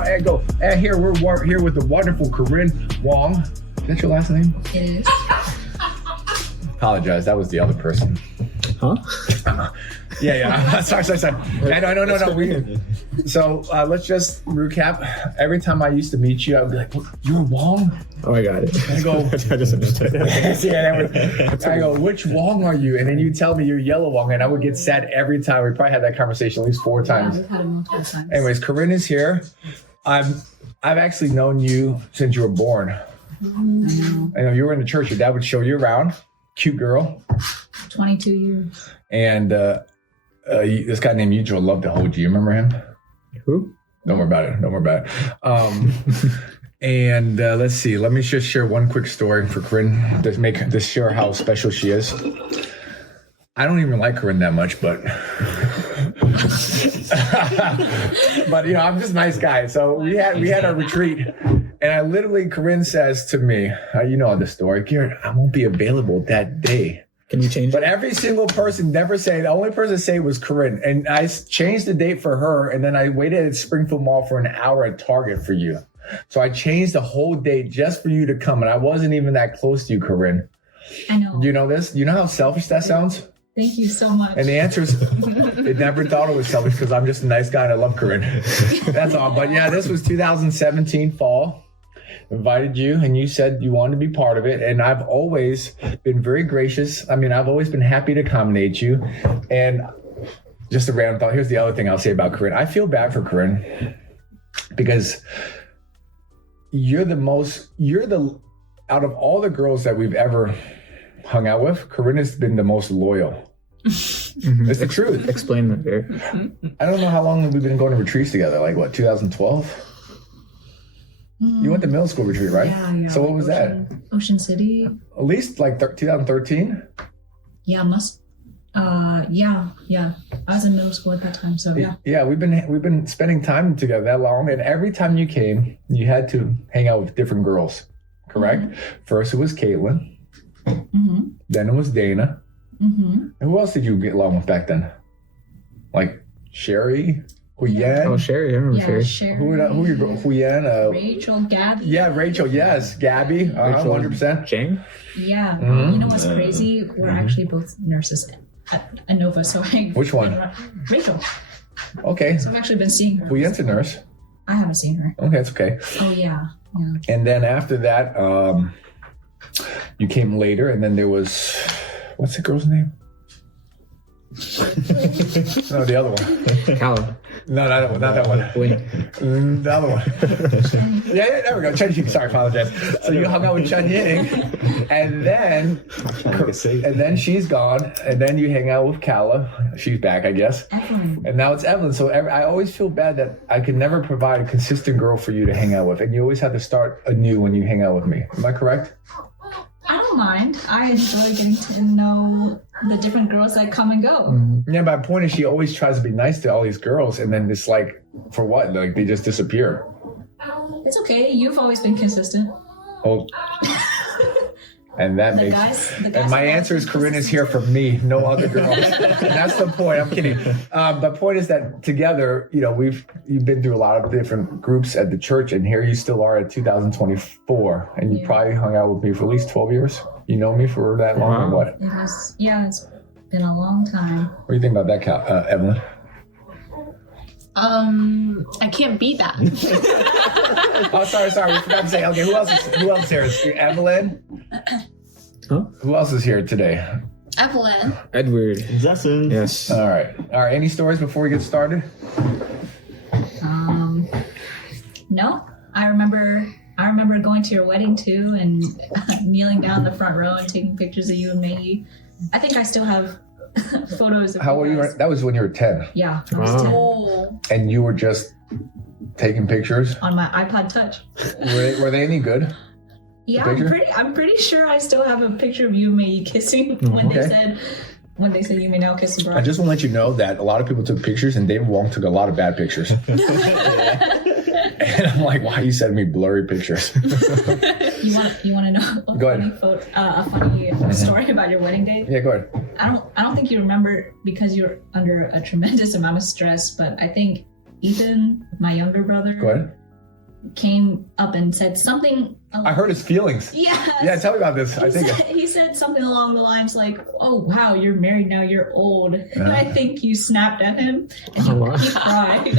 And go. And here we're here with the wonderful Corinne Wong. Is that your last name? It is. Apologize. That was the other person. Huh? Yeah. Sorry. No. So let's just recap. Every time I used to meet you, I would be like, "You're Wong." Oh, I got it. I go. I just understood. I go, "Which Wong are you?" And then you tell me you're Yellow Wong, and I would get sad every time. We probably had that conversation at least 4 times. Yeah, we've had it multiple times. Anyways, Corinne is here. I've actually known you since you were born. I know you were in the church. Your dad would show you around. Cute girl. 22 years. And this guy named Eugene loved to hold you. You remember him? Who? Don't worry about it. And let's see. Let me just share one quick story for Corinne to make this share how special she is. I don't even like Corinne that much, but but I'm just a nice guy. So we had our retreat, and I literally, Corinne says to me, you know this story, Garrett, I won't be available that day. Can you change it? But every single person never say, the only person to say was Corinne. And I changed the date for her, and then I waited at Springfield Mall for an hour at Target for you. So I changed the whole date just for you to come, and I wasn't even that close to you, Corinne. I know. Do you know this? Do you know how selfish that sounds? Thank you so much. And the answer is, it never thought it was selfish because I'm just a nice guy and I love Corinne. That's all. But yeah, this was 2017 fall. Invited you and you said you wanted to be part of it. And I've always been very gracious. I mean, I've always been happy to accommodate you. And just a random thought. Here's the other thing I'll say about Corinne. I feel bad for Corinne because out of all the girls that we've ever hung out with, Corinne has been the most loyal. Mm-hmm. It's the truth. Explain that there. I don't know how long we've been going to retreats together. Like what, 2012? You went to middle school retreat, right? Yeah. So what was that? Ocean City. At least like 2013? Yeah, yeah. I was in middle school at that time, so yeah. Yeah, we've been spending time together that long, and every time you came, you had to hang out with different girls, correct? Mm-hmm. First it was Caitlin. Mm-hmm. Then it was Dana. Mm-hmm. And who else did you get along with back then? Like Sherry, Huyen. Yeah. Oh, Sherry, I remember Sherry. Who your girl? Huyen. Rachel, Gabby. Yeah, Rachel. Yes, Gabby. 100%. Jane. Yeah. Mm-hmm. You know what's crazy? We're actually both nurses at Nova, so Which one? Rachel. Okay. So I've actually been seeing her. Huyen's a nurse. I haven't seen her. Okay, it's okay. Oh yeah. And then after that, you came later, and then there was, what's the girl's name? No, the other one. Callum. No, not that one. Wing. The other one. Yeah, there we go. Chen Ying. Sorry, apologize. So you hung out with Chen Ying, and then she's gone, and then you hang out with Kala. She's back, I guess. Evelyn. And now it's Evelyn. So I always feel bad that I can never provide a consistent girl for you to hang out with, and you always have to start anew when you hang out with me. Am I correct? I don't mind. I enjoy getting to know the different girls that come and go. Mm-hmm. Yeah, my point is she always tries to be nice to all these girls, and then it's like, for what? Like, they just disappear. It's okay. You've always been consistent. Oh. And that The makes... guys And my answer is Corinne is here for me, no other girls. That's the point. I'm kidding. The point is that together, you've been through a lot of different groups at the church, and here you still are at 2024, and you probably hung out with me for at least 12 years. You know me for that long, or what? It's been a long time. What do you think about that, Evelyn? I can't beat that. Oh, sorry. We forgot to say. Okay, who else here? Is Evelyn? Huh? Who else is here today? Evelyn. Edward. Zessen. Yes. All right. Any stories before we get started? No. I remember going to your wedding too, and kneeling down the front row and taking pictures of you and Maggie. I think I still have photos of How old you were? That was when you were 10. Yeah, I was 10. Oh. And you were just taking pictures? On my iPod Touch. Were they any good? Yeah, picture? I'm pretty sure I still have a picture of you and Maggie kissing when they said you may now kiss the bride. I just want to let you know that a lot of people took pictures, and David Wong took a lot of bad pictures. And I'm like, why you send me blurry pictures? You want to know a funny story about your wedding day? Yeah, go ahead. I don't think you remember because you're under a tremendous amount of stress, but I think Ethan, my younger brother, Go ahead. came up and said something. I hurt his feelings. Yes. Yeah, tell me about this. He said something along the lines like, "Oh wow, you're married now. You're old." And I think you snapped at him, and he cried.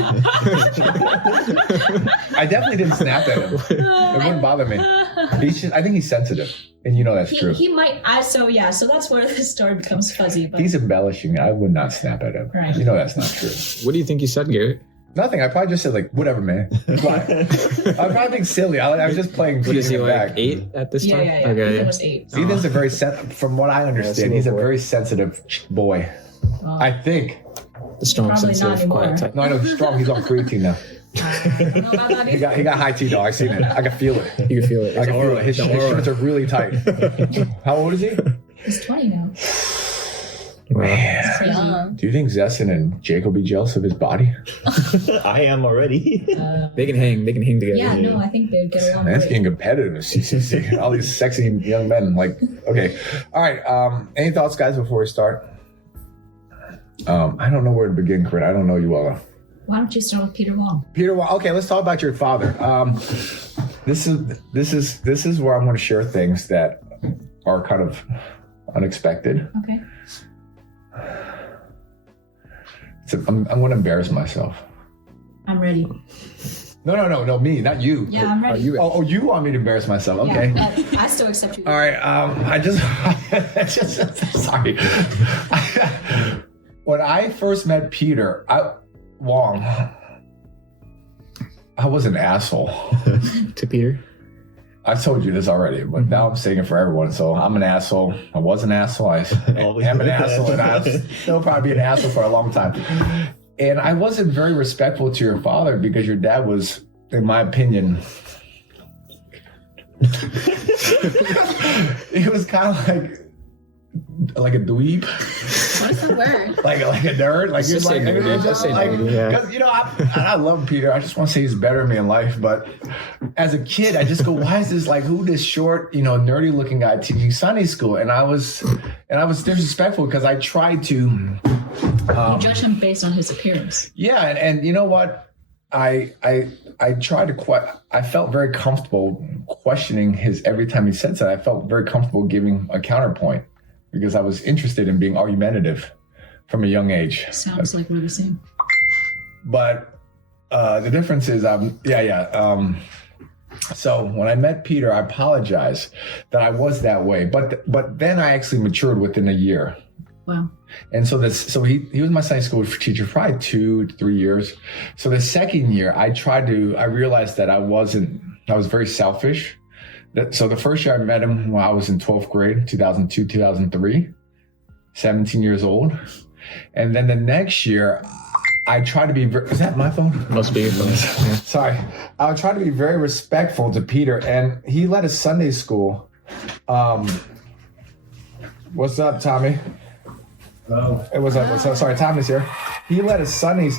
I definitely didn't snap at him. It wouldn't bother me. I think he's sensitive, and you know that's true. He might. So that's where the story becomes fuzzy. But He's embellishing. I would not snap at him. Right. You know that's not true. What do you think you said, Garrett? Nothing. I probably just said like, whatever, man. Why? I probably think silly. I was just playing. What is he back. 8 at this time? Yeah. Okay. Ethan was 8. Ethan's a very from what I understand, he's a boy. very sensitive boy. Well, I think. The strong, Probably not sensitive, anymore. quiet type. No, I know he's strong. He's on creatine now. I don't know about that He either. got high T, dog. I seen it. I can feel it. You can feel it. I can feel it. His shirts are really tight. How old is he? He's 20 now. Wow. It's crazy. Young. Do you think Zess and Jake will be jealous of his body? I am already. They can hang together. Yeah, no, I think they'd get along Man, it's great. getting competitive in CCC. All these sexy young men. Like, okay. All right. Any thoughts, guys, before we start? I don't know where to begin, Corinne. I don't know you all. Why don't you start with Peter Wong? Peter, okay, let's talk about your father. This is where I'm going to share things that are kind of unexpected. Okay. So I'm going to embarrass myself. I'm ready. No, me, not you. Yeah, I'm ready. You want me to embarrass myself? Okay. Yeah, but I still accept you. All right. I just sorry. When I first met Peter, Wong, I was an asshole. To Peter? I've told you this already, but now I'm saying it for everyone. So I'm an asshole. I was an asshole. I am an asshole, and I'll still probably be an asshole for a long time. And I wasn't very respectful to your father because your dad was, in my opinion, he was kind of like a dweeb. What is the word? like a nerd. Like Just say nerdy. Just say nerdy, yeah. Because I love Peter. I just want to say he's better than me in life. But as a kid, I just go, why is this short, nerdy looking guy teaching Sunday school? And I was disrespectful because I tried to. You judge him based on his appearance. Yeah, and you know what? I tried to. I felt very comfortable questioning his every time he said something. I felt very comfortable giving a counterpoint because I was interested in being argumentative from a young age. Sounds like we're the same. But the difference is, so when I met Peter, I apologized that I was that way. But then I actually matured within a year. Wow. And so he was my Sunday school teacher for probably 2 to 3 years. So the second year, I realized that I was very selfish. So the first year I met him when I was in 12th grade, 2002, 2003, 17 years old. And then the next year, I tried to be, is that my phone? Must be your phone. Yeah. Sorry. I would try to be very respectful to Peter, and he led a Sunday school. What's up, Tommy? It was sorry, Tommy's here. He led a Sunday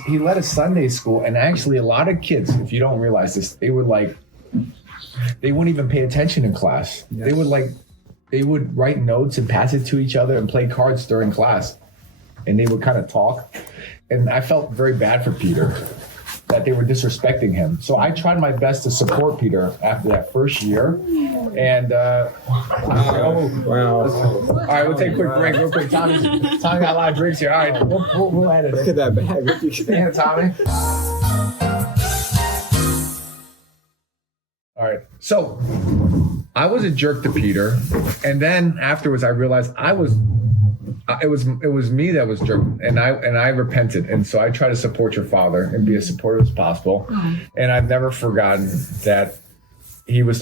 school, and actually a lot of kids, if you don't realize this, they wouldn't even pay attention in class. Yes. They would write notes and pass it to each other and play cards during class, and they would kind of talk. And I felt very bad for Peter that they were disrespecting him. So I tried my best to support Peter after that first year. And Wow. all right, we'll take a quick break real quick. Tommy got a lot of drinks here. All right, we'll edit Look it. at that bag. Stand, Tommy. All right, so I was a jerk to Peter, and then afterwards I realized it was me that was jerk, and I repented, and so I try to support your father and be as supportive as possible. And I've never forgotten that he was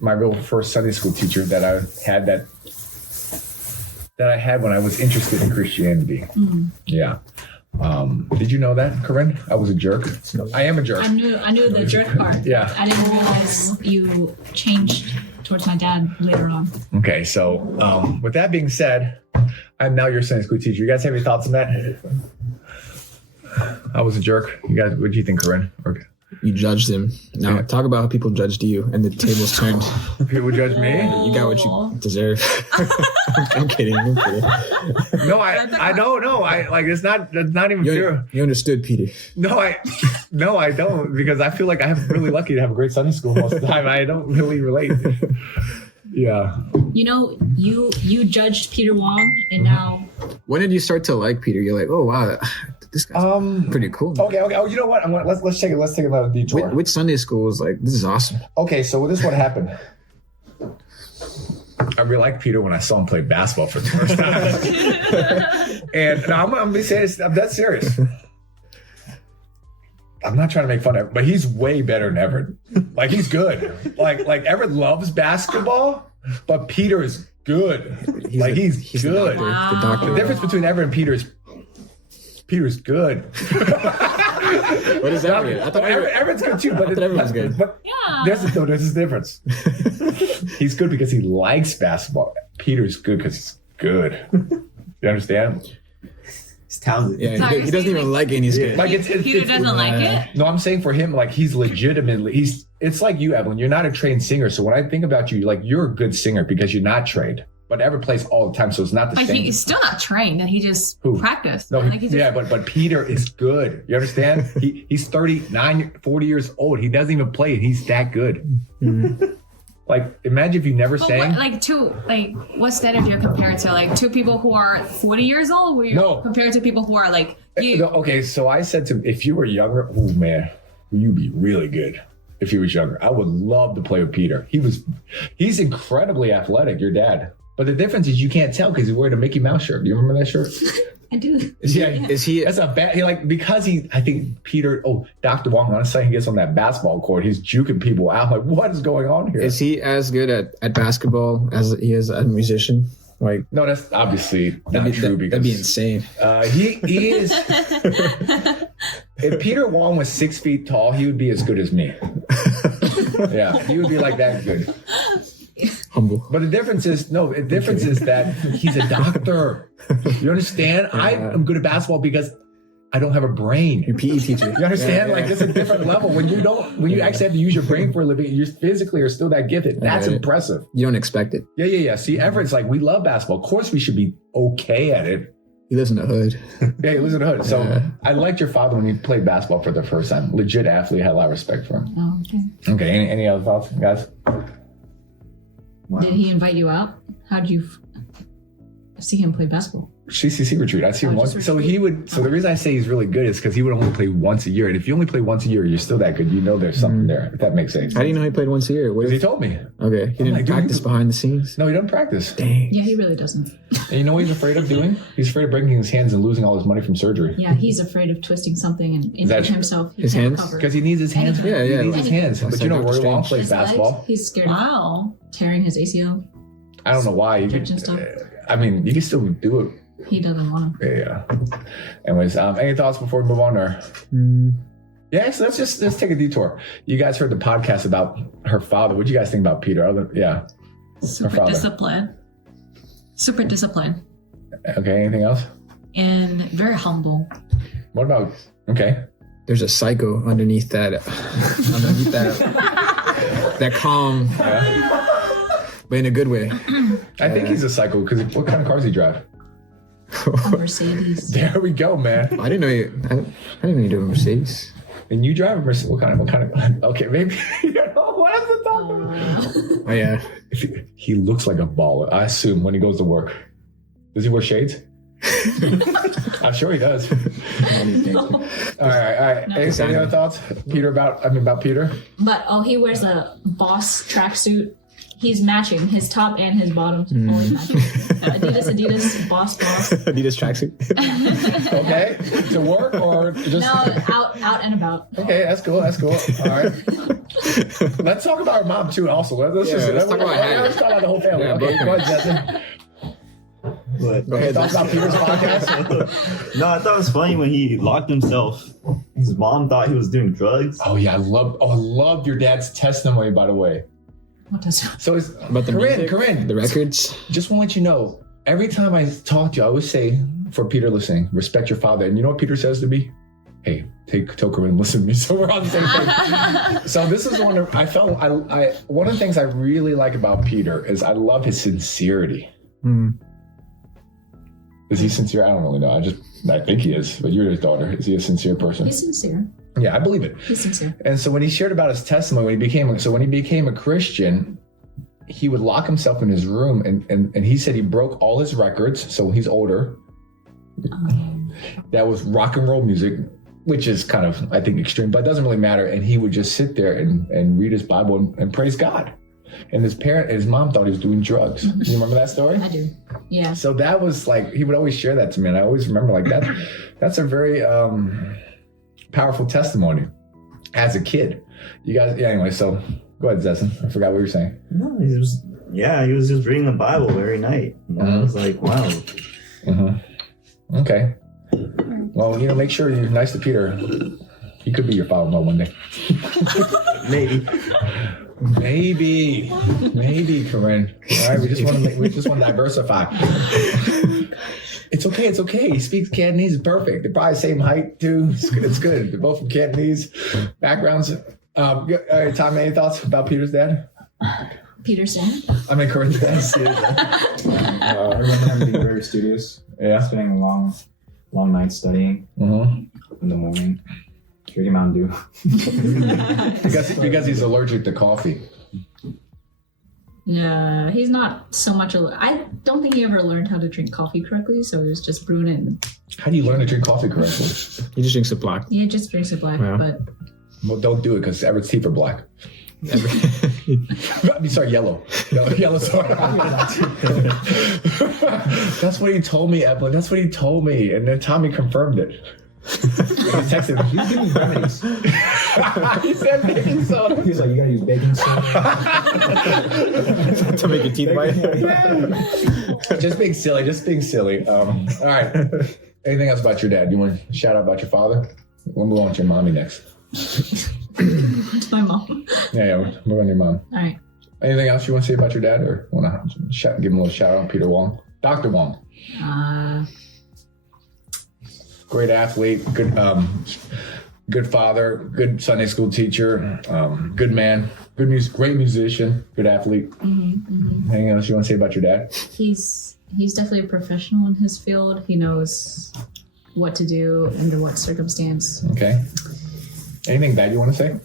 my real first Sunday school teacher that I had when I was interested in Christianity. Yeah. Did you know that, Corinne? I was a jerk. I am a jerk. I knew the jerk part. Yeah. I didn't realize you changed towards my dad later on. Okay, so with that being said, I'm now your Sunday school teacher. You guys have any thoughts on that? I was a jerk. You guys, what do you think, Corinne? Okay. You judged him. Now talk about how people judged you, and the tables turned. People judge me. You got what you deserve. I'm kidding. No, I don't know. I like it's not. That's not even true. You understood, Peter. No, I don't because I feel like I'm really lucky to have a great Sunday school most of the time. I don't really relate. Yeah. You know, you judged Peter Wong, and now. When did you start to like Peter? You're like, oh wow, this guy's pretty cool. Okay. Oh, you know what? Let's take another detour. Which Sunday school was like, this is awesome? Okay, so this is what happened. I really liked Peter when I saw him play basketball for the first time. And I'm gonna be serious. I'm dead serious. I'm not trying to make fun of him, but he's way better than Everett. Like he's good. Like Everett loves basketball, but Peter is good. He's good. The doctor. The difference between Everett and Peter's good. What is Everett? I thought Everett's good too, but everyone's good. But there's a difference. He's good because he likes basketball. Peter's good because he's good. You understand? He's talented. Yeah, he doesn't even like it. And he's good. Like Peter doesn't like it? No, I'm saying for him, like he's legitimately. It's like you, Evelyn. You're not a trained singer, so when I think about you, like you're a good singer because you're not trained. But Everett plays all the time, so it's not the But same. he's still not trained, and he just practiced. No, Like, but Peter is good. You understand? He's 39, 40 years old. He doesn't even play. He's that good. Mm-hmm. Like, imagine if you never sang. What standard do you compare to? Like two people who are 40 years old? Were you compared to people who are like you? No, okay, so I said to him, if you were younger, oh man, you'd be really good. If he was younger, I would love to play with Peter. He's incredibly athletic. Your dad. But the difference is you can't tell because he's wearing a Mickey Mouse shirt. Do you remember that shirt? I do. Is he? That's a bad. I think Peter. Oh, Dr. Wong. On a second, he gets on that basketball court. He's juking people out. Like, what is going on here? Is he as good at basketball as he is a musician? Like, no, that's obviously not true. Because that'd be insane. He is. If Peter Wong was 6 feet tall, he would be as good as me. Yeah, he would be like that good. Humble. But the difference is that he's a doctor. You understand? I am good at basketball because I don't have a brain. Your PE teacher. You understand? Like it's a different level. When you actually have to use your brain for a living, you physically are still that gifted. That's impressive. You don't expect it. Yeah. See, Everett's like, we love basketball. Of course we should be okay at it. He lives in the hood. Yeah, he lives in the hood. So I liked your father when he played basketball for the first time. Legit athlete, had a lot of respect for him. Oh, okay. Okay, any other thoughts, guys? Wow. Did he invite you out? How did you see him play basketball? CCC retreat. I see him once. So he would. So the reason I say he's really good is because he would only play once a year. And if you only play once a year, you're still that good. You know there's something there. If that makes sense. How do you know he played once a year? Because he told me. Okay, he didn't practice behind the scenes. No, he doesn't practice. Dang. Yeah, he really doesn't. And you know what he's afraid of doing? He's afraid of breaking his hands and losing all his money from surgery. Yeah, he's afraid of twisting something and injuring himself. His hands? Because he needs his hands. Yeah. He needs his hands. But you know, Roy Wong plays basketball. He's scared of tearing his ACL. I don't know why. You can still do it. He doesn't want to. Yeah. Anyways, any thoughts before we move on? Or yeah, so let's take a detour. You guys heard the podcast about her father. What do you guys think about Peter? Super disciplined. Okay. Anything else? And very humble. What about? Okay. There's a psycho underneath that. That calm. Yeah. But in a good way. I think he's a psycho because what kind of cars does he drive? A Mercedes. There we go, man. I didn't know you do a Mercedes. And you drive a Mercedes. What kind of? Okay, maybe. What is the talking? Oh yeah. He looks like a baller. I assume when he goes to work. Does he wear shades? I'm sure he does. All right. No. Any other thoughts, Peter? About Peter? But he wears a Boss tracksuit. He's matching his top and his bottom. Fully matching. Adidas, Boss. Adidas tracksuit. Okay, to work or just out and about. Okay, that's cool. All right. Let's talk about our mom too. Also, let's talk about the whole family. Yeah, okay, go ahead, Justin. Go ahead. Talk about Peter's podcast. No, I thought it was funny when he locked himself. His mom thought he was doing drugs. Oh yeah, I love your dad's testimony. By the way. What does that? So it's about the Corinne, the records. Just want to let you know, every time I talk to you, I always say, for Peter listening, respect your father. And you know what Peter says to me? tell Corinne, listen to me, so we're on the same page. So this is one of one of the things I really like about Peter is I love his sincerity. Is he sincere? I don't really know. I think he is, but you're his daughter. Is he a sincere person? He's sincere. Yeah, I believe it. He's sincere. And so when he shared about his testimony, when he became a Christian, he would lock himself in his room, and he said he broke all his records. So he's older. That was rock and roll music, which is kind of, I think, extreme, but it doesn't really matter. And he would just sit there and read his Bible and praise God. And his mom thought he was doing drugs. You remember that story? I do. Yeah. So that was like, he would always share that to me. And I always remember like that. That's a very powerful testimony as a kid. You guys, yeah, anyway, so go ahead, Zessen. I forgot what you were saying. No, he was just reading the Bible every night. And I was like, wow. Okay. Well, make sure you're nice to Peter. He could be your father-in-law one day. Maybe, Corinne. All right, we just want to diversify. It's okay. He speaks Cantonese. It's perfect. They're probably the same height too. It's good. They're both from Cantonese backgrounds. All right, Tom, any thoughts about Peter's dad? Peterson. I mean, Corinne's dad. I remember him being very studious. Yeah. Spending long nights studying in the morning. Drinking Mountain Dew. because he's allergic to coffee. Yeah, he's not so much. I don't think he ever learned how to drink coffee correctly, so he was just brewing it. How do you learn to drink coffee correctly? He just drinks it black. Yeah, just drinks it black, Yeah. but... Well, don't do it because Everett's teeth are black. Sorry, yellow. Yellow, sorry. That's what he told me, Evelyn. That's what he told me. And then Tommy confirmed it. He texted me. He's giving me remedies. He said baking soda. He's like, you gotta use baking soda. To make your teeth white. Just being silly. All right. Anything else about your dad? You want to shout out about your father? We'll move on to your mommy next. To my mom. Yeah, move on to your mom. All right. Anything else you want to say about your dad, or want to give him a little shout out? Peter Wong, Dr. Wong. Great athlete, good father, good Sunday school teacher, good man, great musician, good athlete. Anything else you want to say about your dad? He's definitely a professional in his field. He knows what to do under what circumstance. Okay. Anything bad you want to say?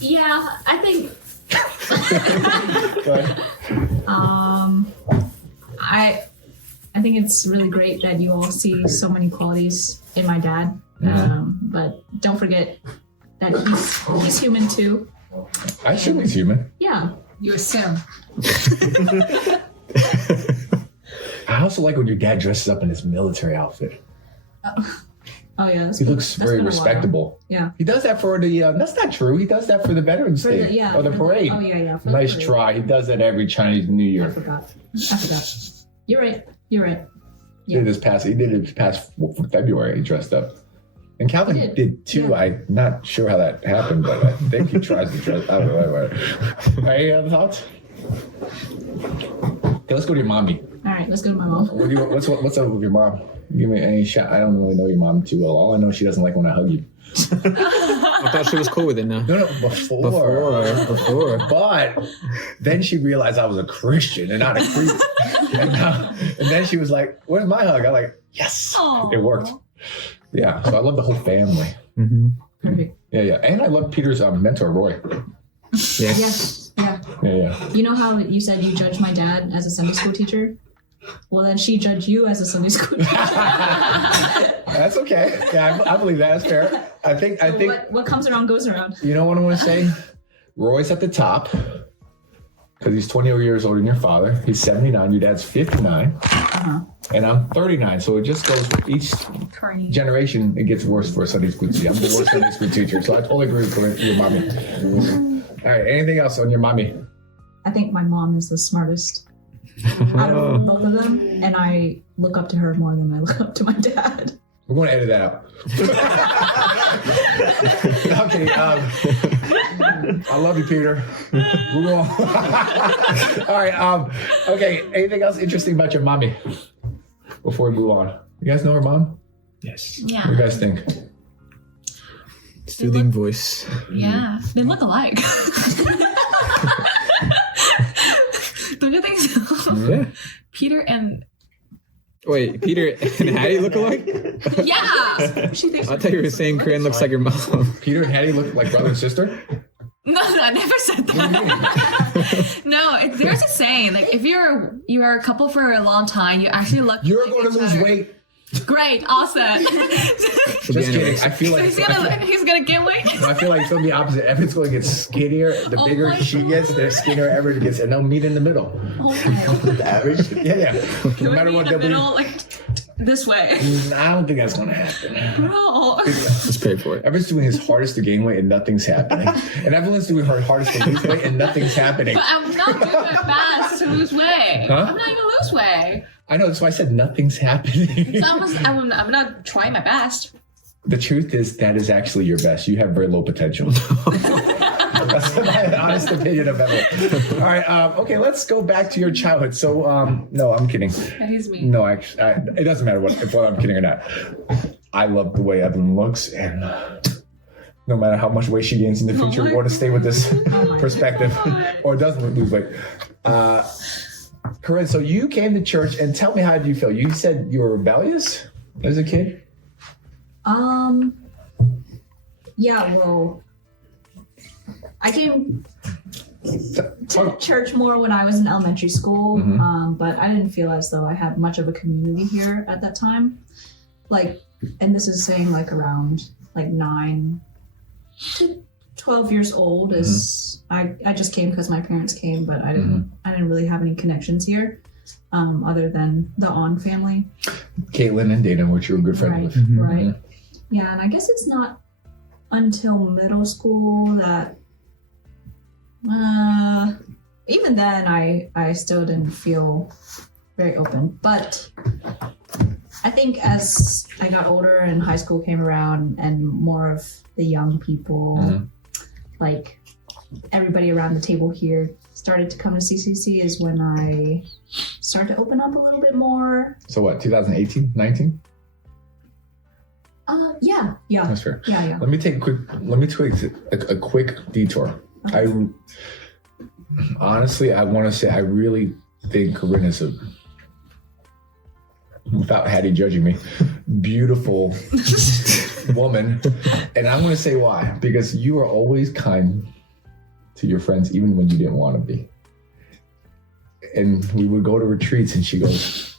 Yeah, I think. Go ahead. I think it's really great that you all see so many qualities in my dad. But don't forget that he's human too. I assume he's human. Yeah. You assume. I also like when your dad dresses up in his military outfit. Oh yeah. He looks very respectable. Yeah. He does that for the. That's not true. He does that for the Veterans Day or the parade. Oh yeah. Nice try. He does that every Chinese New Year. I forgot. You're right. He did it past February. He dressed up, and Calvin did too. Yeah. I'm not sure how that happened, but I think he tries to dress. I don't know. Any other thoughts? Okay, let's go to your mommy. All right, let's go to my mom. What's up with your mom? Give me any shot. I don't really know your mom too well. All I know, she doesn't like when I hug you. I thought she was cool with it now. No, before. But then she realized I was a Christian and not a creep. and then she was like, "Where's my hug?" I'm like, "Yes, It worked." Yeah, so I love the whole family. Perfect. Yeah, and I love Peter's mentor, Roy. Yes. Yeah. You know how you said you judged my dad as a Sunday school teacher? Well, then she judged you as a Sunday school teacher. That's okay. Yeah, I believe that's fair. I think. What comes around goes around. You know what I want to say? Roy's at the top because he's 20 years older than your father. He's 79. Your dad's 59. And I'm 39. So it just goes each generation. It gets worse for a Sunday school teacher. I'm the worst Sunday school teacher. So I totally agree with your mommy. All right. Anything else on your mommy? I think my mom is the smartest out of both of them, and I look up to her more than I look up to my dad. We're going to edit that out. Okay. I love you, Peter. Move on. All right. Okay. Anything else interesting about your mommy before we move on? You guys know her mom? Yes. Yeah. What do you guys think? Soothing voice. Yeah. They look alike. Don't you think so? Yeah. Peter and Wait, Peter and Hattie look alike? yeah. She thinks. I thought you were saying Corinne looks like your mom. Peter and Hattie look like brother and sister? No, I never said that. No, there's a saying like if you're a couple for a long time, you actually look. You're like going to each lose other. weight. Great, awesome. Just kidding. I feel So like he's gonna get weight. I feel like it's gonna be opposite. Evan's gonna get skinnier. The Oh bigger my she gets, the skinnier Evan gets, and they'll meet in the middle. Okay. The average. Yeah. No matter what, the they'll be. middle, like this way. I don't think that's gonna happen. Bro. Let's pay for it. Evan's doing his hardest to gain weight and nothing's happening. And Evelyn's doing her hardest to lose weight and nothing's happening. But I'm not doing my best to lose weight. Huh? I'm not gonna lose weight. I know, that's why I said nothing's happening. So I'm not trying my best. The truth is that is actually your best. You have very low potential. That's my honest opinion of Evelyn. All right, okay, let's go back to your childhood. So, no, I'm kidding. That is me. No, actually, it doesn't matter if I'm kidding or not. I love the way Evelyn looks, and no matter how much weight she gains in the future, we're going to stay with this perspective, or doesn't lose weight. Corinne, so you came to church, and tell me, how did you feel? You said you were rebellious as a kid? Yeah, well, I came to church more when I was in elementary school, but I didn't feel as though I had much of a community here at that time. Like, and this is saying like around like 9 to 12 years old is I just came because my parents came, but I didn't really have any connections here, other than the On family. Caitlin and Dana, which you were good friends with. Right. Yeah, and I guess it's not until middle school that even then I still didn't feel very open. But I think as I got older and high school came around and more of the young people, like everybody around the table here started to come to CCC is when I started to open up a little bit more. So what, 2018, 19? Yeah. That's fair. Yeah. Let me take a quick detour. Okay. I want to say I really think Corinne is without Hattie judging me, beautiful woman. And I'm going to say why. Because you are always kind to your friends, even when you didn't want to be. And we would go to retreats and she goes,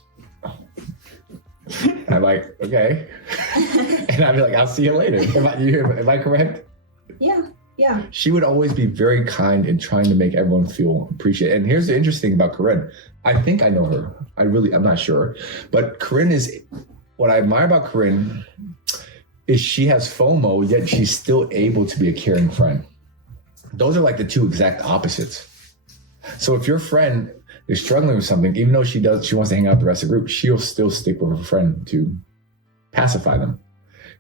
I'm like, okay. And I'd be like, I'll see you later. Am I correct? Yeah. She would always be very kind and trying to make everyone feel appreciated. And here's the interesting about Corinne. I think I know her. I'm not sure. But Corinne what I admire about Corinne is she has FOMO, yet she's still able to be a caring friend. Those are like the two exact opposites. So if your friend is struggling with something, even though she wants to hang out with the rest of the group, she'll still stick with her friend to pacify them.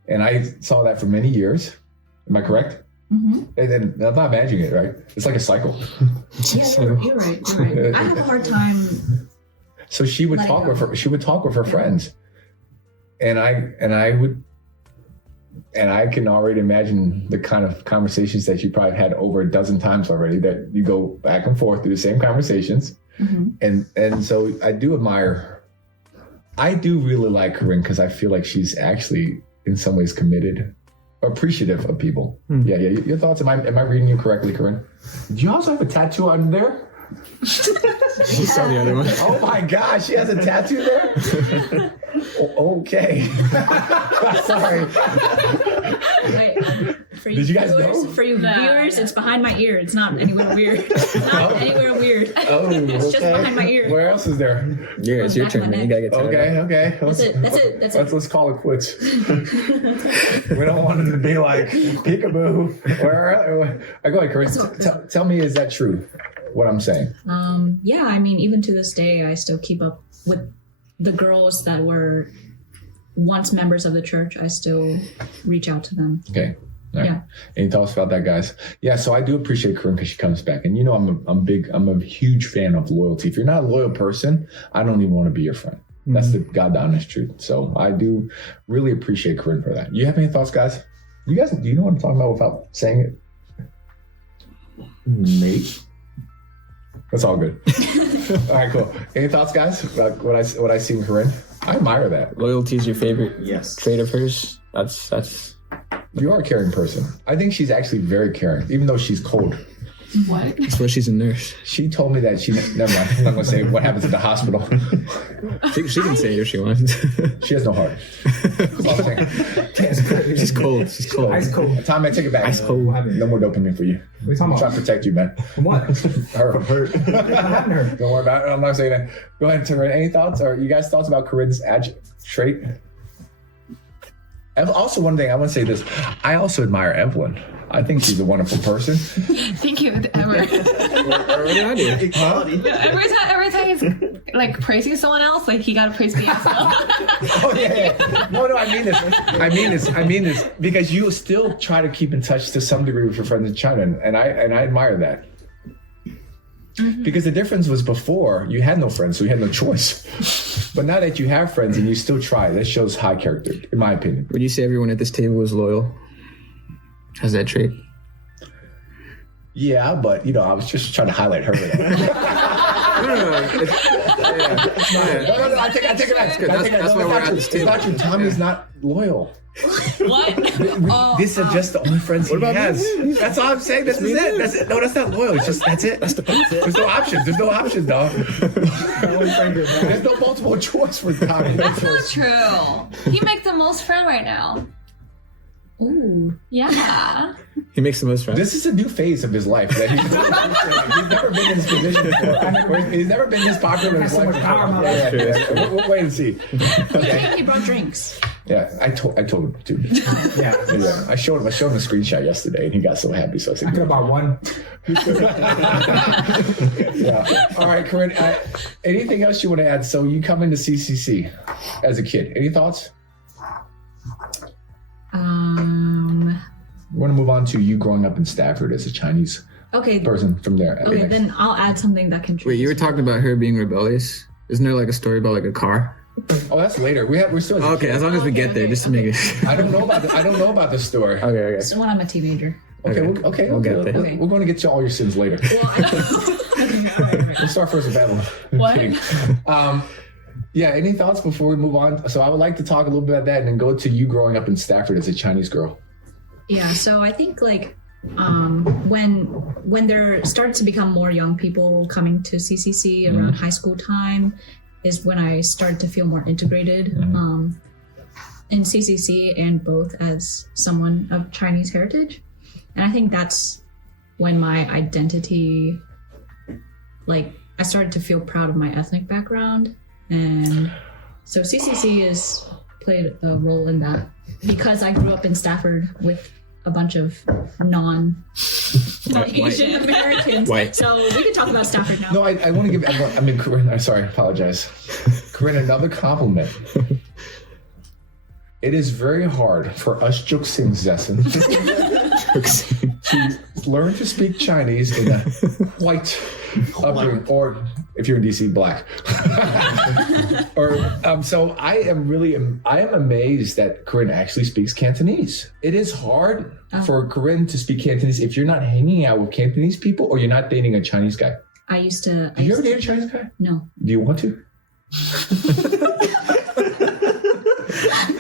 And I saw that for many years. Am I correct? And then I'm not managing it, right? It's like a cycle. Yeah, you're right. I have a hard time. So she would talk with her. She would talk with her friends, and I can already imagine the kind of conversations that you probably had over a dozen times already. That you go back and forth through the same conversations, and so I do admire. I do really like Corinne because I feel like she's actually in some ways committed. Appreciative of people. Yeah. Your thoughts? Am I reading you correctly, Corinne? Do you also have a tattoo on there? You saw the other one. Oh my gosh, she has a tattoo there? Okay. Sorry. Wait, for you Did you guys viewers, know? For you viewers, it's behind my ear. It's not anywhere weird. It's not anywhere weird. Oh, It's just behind my ear. Where else is there? Yeah, it's your turn, man. You gotta get to Okay. That's it. Let's call it quits. We don't want it to be like peekaboo. Go ahead, Corinne. Tell me, is that true? What I'm saying? Yeah, I mean, even to this day, I still keep up with the girls that were once members of the church. I still reach out to them. Okay. All right. Yeah. And you tell us about that, guys. Yeah, so I do appreciate Corinne because she comes back. And you know I'm a huge fan of loyalty. If you're not a loyal person, I don't even want to be your friend. That's the God honest truth. So I do really appreciate Corinne for that. You have any thoughts, guys? Do you know what I'm talking about without saying it? Mate. That's all good. All right, cool. Any thoughts, guys, about what I see in Corinne? I admire that. Loyalty is your favorite Yes. trait of hers. That's. You are a caring person. I think she's actually very caring, even though she's cold. What? That's why she's a nurse. She told me that never mind. I'm not going to say what happens at the hospital. She can say it if she wants. She has no heart. That's all I'm saying. She's cold. She's cold. Ice cold. Tom, I take it back. Ice cold. What happened? No more dopamine for you. What are you talking I'm trying about? to protect you, man. From what? Her. What happened to her? Don't worry about it. I'm not saying that. Go ahead, Corinne. Any thoughts? Or you guys thoughts about Corinne's trait? And also, one thing I want to say this. I also admire Evelyn. I think she's a wonderful person. Thank you, Ever. What did I do? Huh? Every time he's like praising someone else, like he gotta praise me as well. Oh yeah. No, I mean this because you still try to keep in touch to some degree with your friends in China, and I admire that. Mm-hmm. Because the difference was before you had no friends, so you had no choice. But now that you have friends and you still try, that shows high character, in my opinion. Would you say everyone at this table was loyal? Has that trait? Yeah, but I was just trying to highlight her. No. No, I take it back. That's why we're at this It's table. not true. Tommy's not loyal. What? These are just the only friends he about has. me? That's all I'm saying. This is it. That's it. No, that's not loyal. It's just that's it. That's the There's no options. There's no options, dog. There's no multiple choice for Tommy. That's not true. He makes the most friend right now. Ooh. Yeah. He makes the most friends. This is a new phase of his life that he's never been in this position before. He's never been this popular in his life. We'll wait and see. He brought drinks. Yeah, I told him to. Yeah. Yeah, I showed him a screenshot yesterday, and he got so happy. So I said, I could have bought one. yeah. All right, Corinne. Anything else you want to add? So you come into CCC as a kid. Any thoughts? We want to move on to you growing up in Stafford as a Chinese Okay. person from there. Okay, then I'll add something that contributes. Wait, you were talking about her being rebellious? Isn't there like a story about like a car? Oh, that's later. We're still. As a Okay, kid. as long as we get there, just to make it. I don't know about the story. Okay. It's when I'm a teenager. Okay. We'll get there. Okay. We're going to get to all your sins later. We'll start first with Evelyn. What? Kidding. Yeah. Any thoughts before we move on? So I would like to talk a little bit about that, and then go to you growing up in Stafford as a Chinese girl. Yeah, so I think like when there starts to become more young people coming to CCC around high school time is when I started to feel more integrated in CCC and both as someone of Chinese heritage. And I think that's when my identity, like I started to feel proud of my ethnic background. And so CCC has played a role in that because I grew up in Stafford with a bunch of non-Asian Americans. White. So we can talk about Stafford now. No, I want to give everyone, Corinne, I'm sorry, I apologize. Corinne, another compliment. It is very hard for us Juxing Zessen to learn to speak Chinese in a white upbringing, or if you're in DC, black. So I am amazed that Corinne actually speaks Cantonese. It is hard for Corinne to speak Cantonese if you're not hanging out with Cantonese people or you're not dating a Chinese guy. I used to. Do you ever date a Chinese guy? No. Do you want to?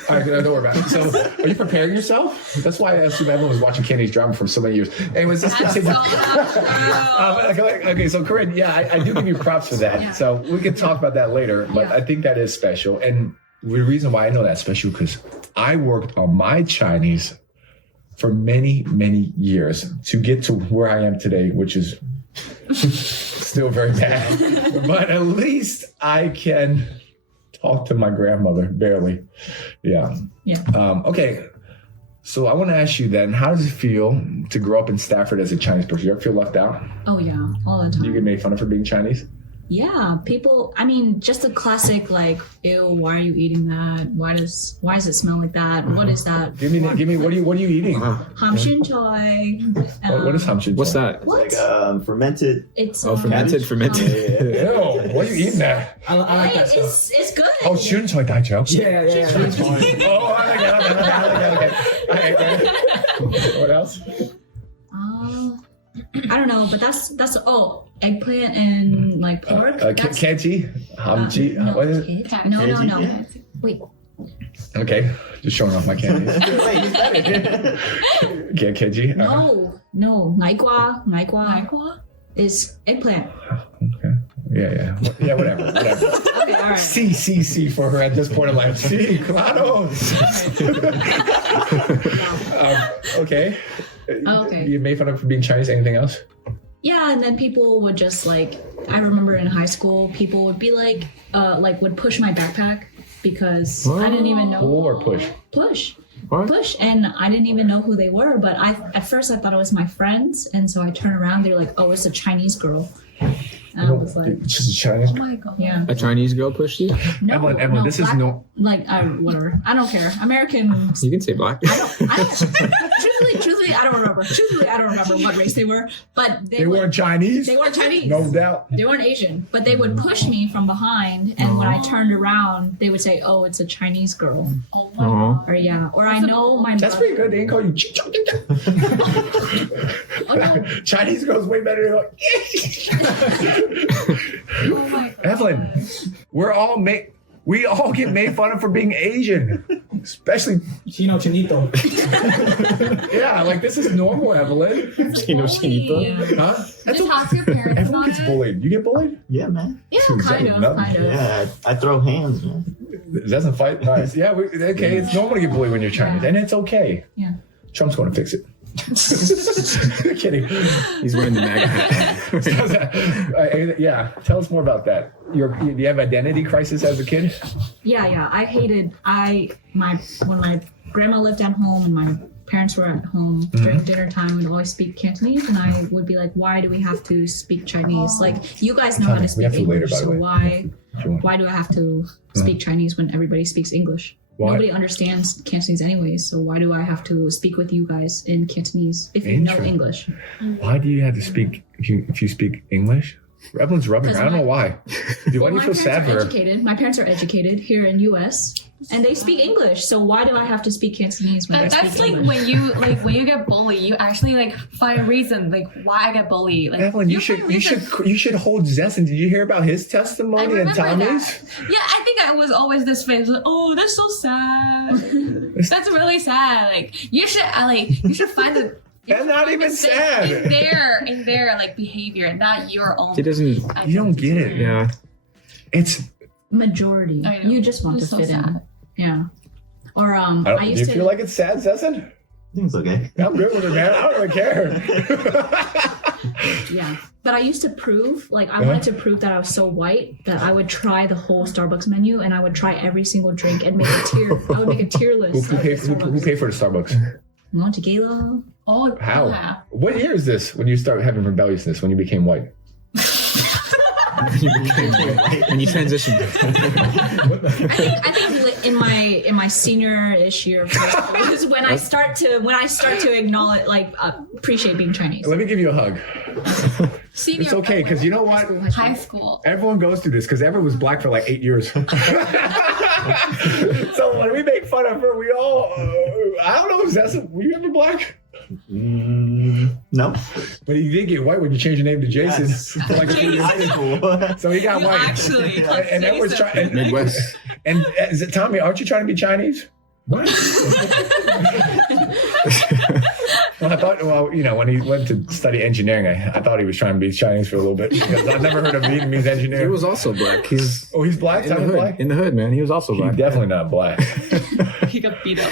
All right, don't worry about it. So, are you preparing yourself? That's why I assume everyone was watching Candy's drama for so many years. Anyways, let's continue. Okay, so Corinne, yeah, I do give you props for that. Yeah. So we can talk about that later, but Yeah. I think that is special. And the reason why I know that's special because I worked on my Chinese for many, many years to get to where I am today, which is still very bad. But at least I can talk to my grandmother, barely. Yeah. Okay. So I want to ask you then, how does it feel to grow up in Stafford as a Chinese person? You ever feel left out? Oh yeah, all the Do you time. get made fun of for being Chinese? Yeah, people. I mean, just the classic like, ew, why are you eating that? Why does it smell like that? What is that? Give me. What are you eating? Hamshin choi. What is hamshin? What's that? What? Like fermented. It's fermented. Ew, what are you eating that? I like that stuff. It's good. Oh, shun choi dai chow. Yeah. Oh, I like that. Okay. What else? I don't know, but that's eggplant and like pork. That's- Keji, hamji. no, What is it? no. Yeah. Wait. Okay, just showing off my candies. Wait, he's better. Keji. No. Nai gua is eggplant. Okay. Yeah. Yeah, whatever. Okay, all right. C for her at this point in life. C, claro. Okay. Okay. You made fun of for being Chinese. Anything else? Yeah, and then people would just like, I remember in high school, people would be like would push my backpack because I didn't even know. Pull or push? Push. What? Push, and I didn't even know who they were, but at first I thought it was my friends, and so I turn around, they're like, oh, it's a Chinese girl. And I was like, Just a Chinese. Oh my god. yeah. A Chinese girl pushed you? No, Emily, this is black- no. Like, whatever. I don't care. Americans. You can say black. I don't truthfully, I don't remember. Truthfully, I don't remember what race they were, but They weren't Chinese. They weren't Chinese. No doubt. They weren't Asian, but they would push me from behind, and when I turned around, they would say, "Oh, it's a Chinese girl," Oh my Oh. or yeah, or I know my. That's pretty good. They didn't call you. Oh, no. Chinese girls way better than. Oh my god. Evelyn, we all get made fun of for being Asian, especially. Chino Chinito. Yeah, like this is normal, Evelyn. Chino chinito. Yeah, Huh? Did you talk to your parents Everyone about gets it? bullied. You get bullied? Yeah, man. yeah, Seems kind like of, nothing. kind of. Yeah, I throw hands, man. It doesn't fight. Nice. Yeah. Okay. It's normal to get bullied when you're Chinese, and it's okay. Yeah. Trump's going to fix it. Kidding. He's wearing the MAGA hat. Yeah. Tell us more about that. Do you have identity crisis as a kid? Yeah. I hated when my grandma lived at home and my parents were at home during dinner time, we'd always speak Cantonese, and I would be like, why do we have to speak Chinese? Like, you guys know how to We speak have to later, English, by the so way. why do I have to speak Chinese when everybody speaks English? Why? Nobody understands Cantonese anyways, so why do I have to speak with you guys in Cantonese if you know Interesting. English? Why do you have to speak if you speak English? Evelyn's rubbing her. I don't know why. Why do you My feel sad for her? My parents are educated here in U.S. and they speak English. So why do I have to speak Cantonese when I That's speak like English? when you get bullied, you actually like find a reason like why I get bullied. Like Evelyn, you find reasons. should hold Zesson. Did you hear about his I testimony and remember Tommy's? that. Yeah, I think I was always this face. Like, oh, that's so sad. That's really sad. Like you should find the. That's not even sad. In their like behavior, not your own. He doesn't. You don't get it. Yeah. It's. Majority. I know. You just want It's to so fit in. sad. Yeah. Or I I do used you to. feel like it's sad, Zesson? I think it's okay. I'm good with it, man. I don't really care. Yeah. But I used to prove, like, I wanted to prove that I was so white that I would try the whole Starbucks menu and I would try every single drink and make a tier. I would make a tier list. Who of paid Starbucks. for the Starbucks? No tequila. Oh, How? yeah. What year is this when you start having rebelliousness, when you became white? And you transitioned. I think like in my senior-ish year of high school is when I start to acknowledge, like, appreciate being Chinese. Let me give you a hug. Senior. It's okay, because you know what? High school. Everyone goes through this, because Ever was black for like 8 years. So when we make fun of her, we all, I don't know, were you ever black? No. But you did get white when you changed your name to Jason. Yes. For like a few years. High school. So he got You white. actually. And that was trying. Midwest. And is it Tommy? Aren't you trying to be Chinese? What? Well, I thought. Well, when he went to study engineering, I thought he was trying to be Chinese for a little bit because I've never heard of Vietnamese engineer. He was also black. He's He's black. in the Tommy's hood. black. In the hood, man. He was also He's black. definitely not black. He got beat up.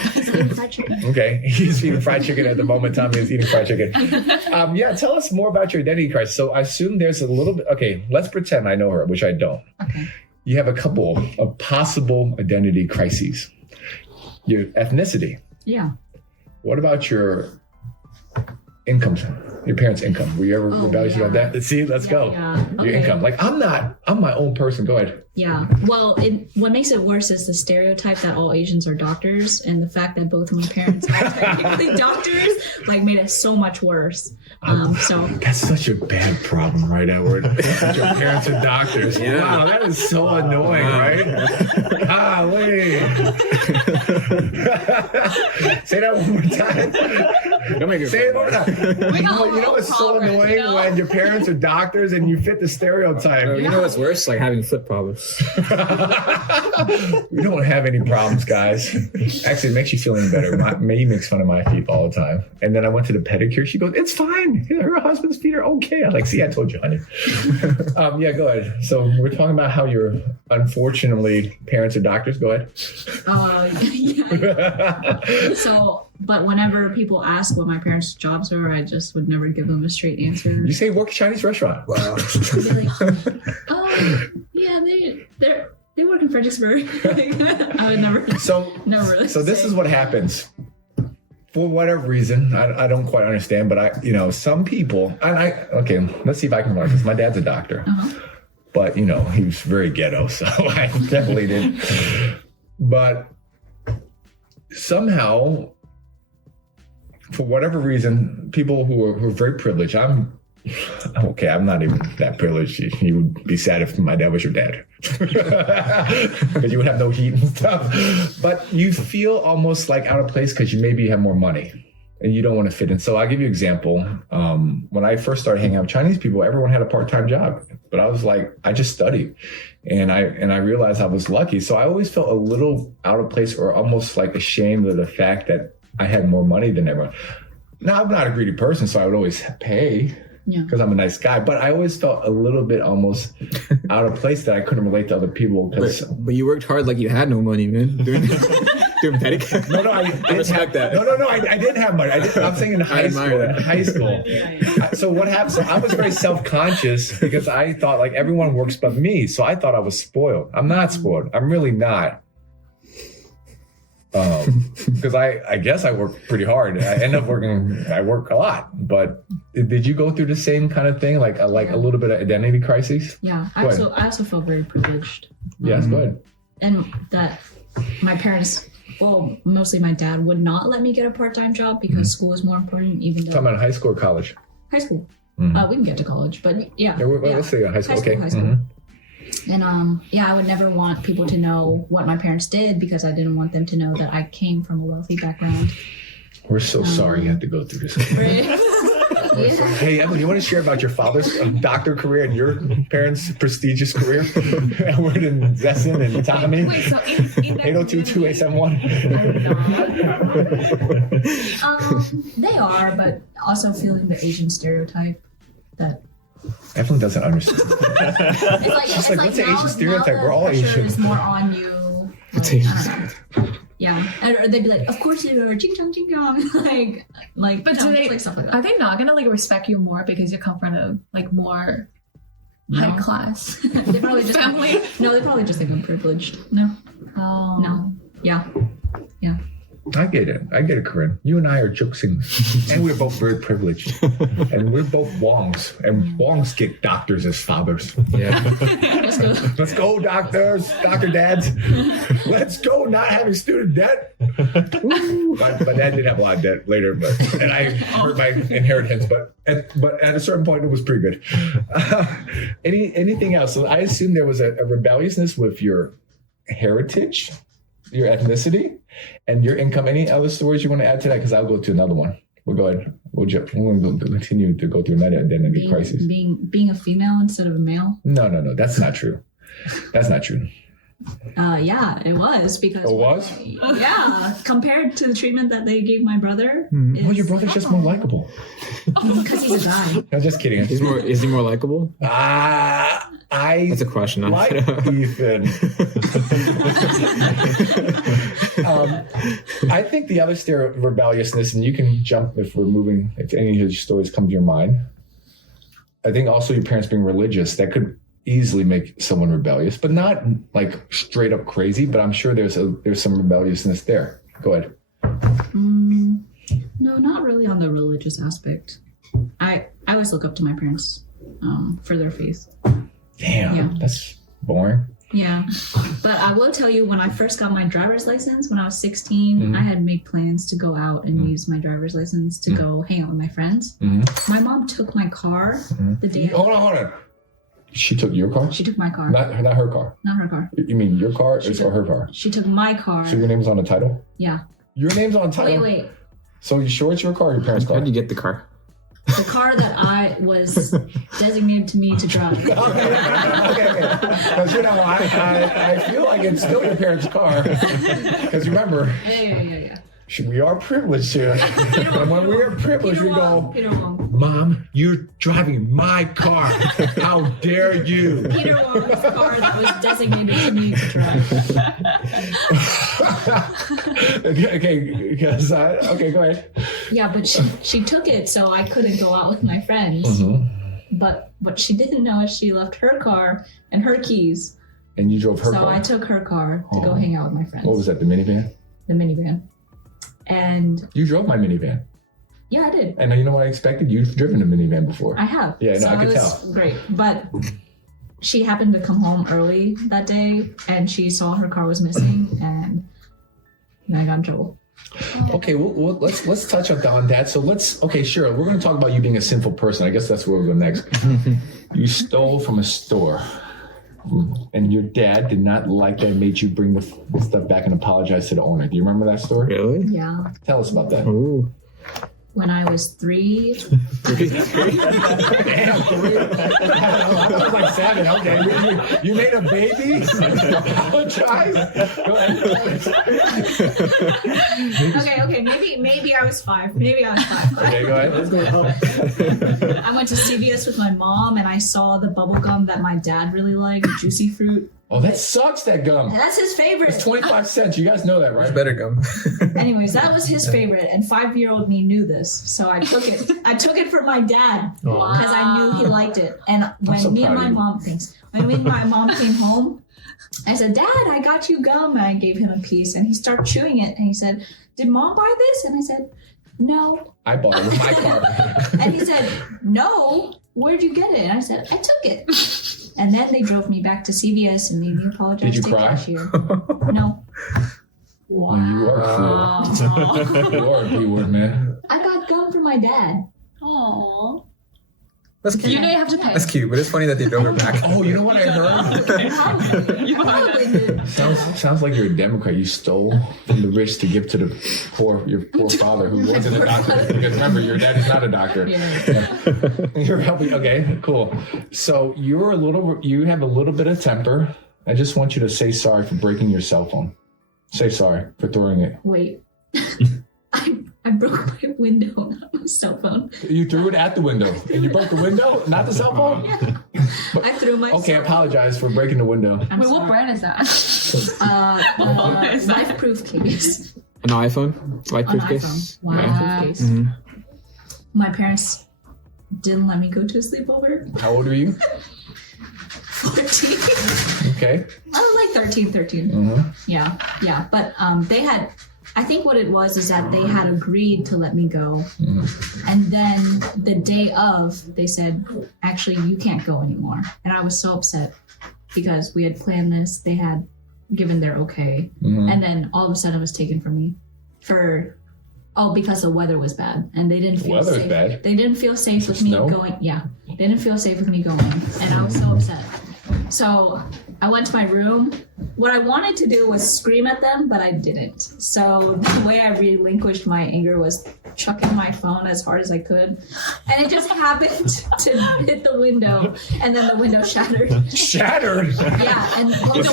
Okay, he's eating fried chicken at the moment. Tommy is eating fried chicken. Yeah, tell us more about your identity crisis. So I assume there's a little bit. Okay, let's pretend I know her, which I don't. Okay. You have a couple of possible identity crises. Your ethnicity. Yeah. What about your income. Your parents' income. Were you ever rebellious about that? See, let's go. Yeah. Your Okay. income. Like I'm my own person. Go ahead. Yeah. Well, what makes it worse is the stereotype that all Asians are doctors, and the fact that both of my parents are technically doctors, like, made it so much worse. So That's such a bad problem, right, Edward? That your parents are doctors. Yeah. Wow, that is so annoying, right? Wait. Say that one more time. Don't make it Say it one more time. We got You know, it's so progress, annoying you know? when your parents are doctors and you fit the stereotype. You know what's worse? Like having foot problems. We don't have any problems, guys. Actually, it makes you feel any better. May makes fun of my feet all the time. And then I went to the pedicure. She goes, "It's fine. Her husband's feet are okay." I'm like, "See, I told you, honey." Yeah, go ahead. So we're talking about how your, unfortunately, parents are doctors. Go ahead. yeah. So, but whenever people ask what my parents' jobs are, I just would never give them a straight answer. You say work at a Chinese restaurant. Wow. They're like, "Oh, yeah, they work in Fredericksburg." I would never. Never really. So this say. is what happens. For whatever reason, I don't quite understand, but some people, okay, let's see if I can learn this. My dad's a doctor, but he was very ghetto, so I definitely didn't. But somehow, for whatever reason, people who are very privileged, I'm not even that privileged. You would be sad if my dad was your dad. Because you would have no heat and stuff. But you feel almost like out of place because you maybe have more money and you don't want to fit in. So I'll give you an example. When I first started hanging out with Chinese people, everyone had a part-time job. But I was like, I just studied. And I realized I was lucky. So I always felt a little out of place or almost like ashamed of the fact that I had more money than everyone. Now, I'm not a greedy person, so I would always pay. Because I'm a nice guy, but I always felt a little bit almost out of place that I couldn't relate to other people. But you worked hard like you had no money, man. Doing pedicure. No, I respect that. No, I didn't have money. I'm saying in high school. admire In high school. So what happened? So I was very self-conscious because I thought like everyone works but me. So I thought I was spoiled. I'm not spoiled. I'm really not. Because I guess I work pretty hard. I work a lot. But did you go through the same kind of thing, like a little bit of identity crisis? Yeah, I also feel very privileged. Yes, go ahead. And that my parents, well, mostly my dad, would not let me get a part-time job because school is more important. Even though Talking about high school or college? High school, we can get to college, but Let's say high school. Okay. High school. And I would never want people to know what my parents did because I didn't want them to know that I came from a wealthy background. We're so sorry you had to go through this. Right? Hey, Evan, you want to share about your father's doctor career and your parents' prestigious career? Edward and Zessin and Tommy. Wait, so in that 802-2871. They are, but also feeling the Asian stereotype that. Evelyn doesn't understand. It's like what's the now, Asian stereotype? now We're all the pressure Asian. is more on you. Like, I don't know. Yeah, or they'd be like, "Of course you are, ching chong, like." But do they? like stuff like that. Are they not gonna respect you more because you come from a more high class They probably just family? No, they probably just think I'm privileged. No, Oh no, yeah. I get it, Corinne. You and I are jokesing, and we're both very privileged, and we're both Wongs, and Wongs get doctors as fathers. Yeah. Let's go, doctors, doctor dads. Let's go, not having student debt. My dad did have a lot of debt later, and I heard my inheritance, but at a certain point, it was pretty good. Anything else? So I assume there was a rebelliousness with your heritage, your ethnicity, and your income. Any other stories you want to add to that? Because I'll go to another one. We'll go ahead. We're going to continue to go through another identity crisis. Being a female instead of a male. No. That's not true. That's not true. Yeah, it was because. It was? Yeah, compared to the treatment that they gave my brother. Well, your brother's just more likable. Because he's a guy. No, just kidding. Is he more likable? That's a question. Like Ethan. I think the other rebelliousness, and you can jump if any of your stories come to your mind. I think also your parents being religious, that could easily make someone rebellious, but not like straight up crazy. But I'm sure there's some rebelliousness there. Go ahead. No, not really on the religious aspect. I always look up to my parents for their faith. Damn, Yeah. that's boring. Yeah. But I will tell you, when I first got my driver's license, when I was 16, I had made plans to go out and use my driver's license to go hang out with my friends. My mom took my car the day. Hold on. She took your car? She took my car. Not her car. Not her car. You mean your car or her car? She took my car. So your name's on the title? Yeah. Your name's on the title? Wait. So you sure it's your car or your parents' car? How'd you get the car? The car that I was designated to me to drive. Okay. Because I feel like it's still your parents' car. Because remember, Yeah. we are privileged here. And when we are privileged, we go, Peter Wong. Mom, you're driving my car. How dare you? Peter Wong's car that was designated to me to drive. Okay, go ahead. Yeah, but she took it, so I couldn't go out with my friends. But what she didn't know is she left her car and her keys. And you drove her So car? I took her car to go hang out with my friends. What was that, the minivan? The minivan. And You drove my minivan. yeah, I did. And you know what I expected? You've driven a minivan before. I have. Yeah, no, so I could it was tell. Great. But she happened to come home early that day and she saw her car was missing and I got in trouble. Okay, well let's touch on that. So sure. We're going to talk about you being a sinful person. I guess that's where we'll go next. You stole from a store. And your dad did not like that, made you bring the stuff back and apologize to the owner. Do you remember that story? Really? Yeah. Tell us about that. Ooh. When I was 3. Damn, 3. I thought it was like 7. Okay, you made a baby? Apologize? Go ahead. Okay. Maybe I was 5. Maybe I was 5. Okay, go ahead. I went to CVS with my mom and I saw the bubble gum that my dad really liked, Juicy Fruit. Oh, that sucks, that gum. And that's his favorite. It's 25 cents. You guys know that, right? It's better gum. Anyways, that was his favorite, and 5-year-old me knew this, so I took it. I took it for my dad because I knew he liked it. And when so me and proud my of you. mom, when me and my mom came home, I said, "Dad, I got you gum," and I gave him a piece, and he started chewing it, and he said, "Did Mom buy this?" And I said, "No." I bought it with my car. And he said, "No, where'd you get it?" And I said, "I took it." And then they drove me back to CVS and made me apologize Did you to cry? cashier. No. Wow. You are cruel. You are a B-word, man. I got gum from my dad. Aww. That's cute. You know you have to pay. That's cute, but it's funny that they drove her back. Oh, you know what I heard? Probably did. Sounds like you're a Democrat. You stole from the rich to give to your poor father who wasn't a doctor. Because remember, your dad is not a doctor. Yeah. You're helping. Okay, cool. So you have a little bit of temper. I just want you to say sorry for breaking your cell phone. Say sorry for throwing it. Wait. I broke my window, not my cell phone. You threw it at the window. And you broke the window, not the cell phone? I threw my Okay, cell apologize for breaking the window. I'm Wait, what sorry. brand is that? Life-proof case. An iPhone? Light On briefcase? iPhone. Wow. Yeah. Case. Mhm. My parents didn't let me go to a sleepover. How old are you? 14. Okay. I was like 13. Yeah. But they had, I think what it was is that they had agreed to let me go. And then the day of, they said, actually, you can't go anymore. And I was so upset because we had planned this. They had given their okay. And then all of a sudden it was taken from me because the weather was bad. And they didn't feel Weather was safe. bad? They didn't feel safe with snow? me going. Yeah. They didn't feel safe with me going. And I was so upset. So I went to my room. What I wanted to do was scream at them, but I didn't. So the way I relinquished my anger was chucking my phone as hard as I could. And it just happened to hit the window. And then the window shattered. Shattered? Yeah. And I thought in the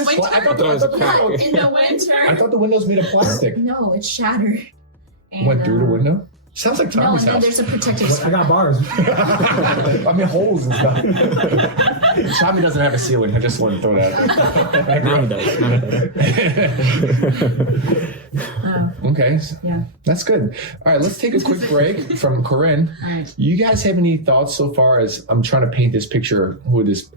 winter. I thought the windows made of plastic. No, it shattered. And, Went through the window? Sounds like No, Tommy's and then house. there's a protective I screen. got bars. I mean, holes and stuff. Tommy doesn't have a ceiling. I just wanted to throw that out. None of that. Okay. Yeah. That's good. All right, let's take a quick break from Corinne. All right. You guys have any thoughts so far as I'm trying to paint this picture with this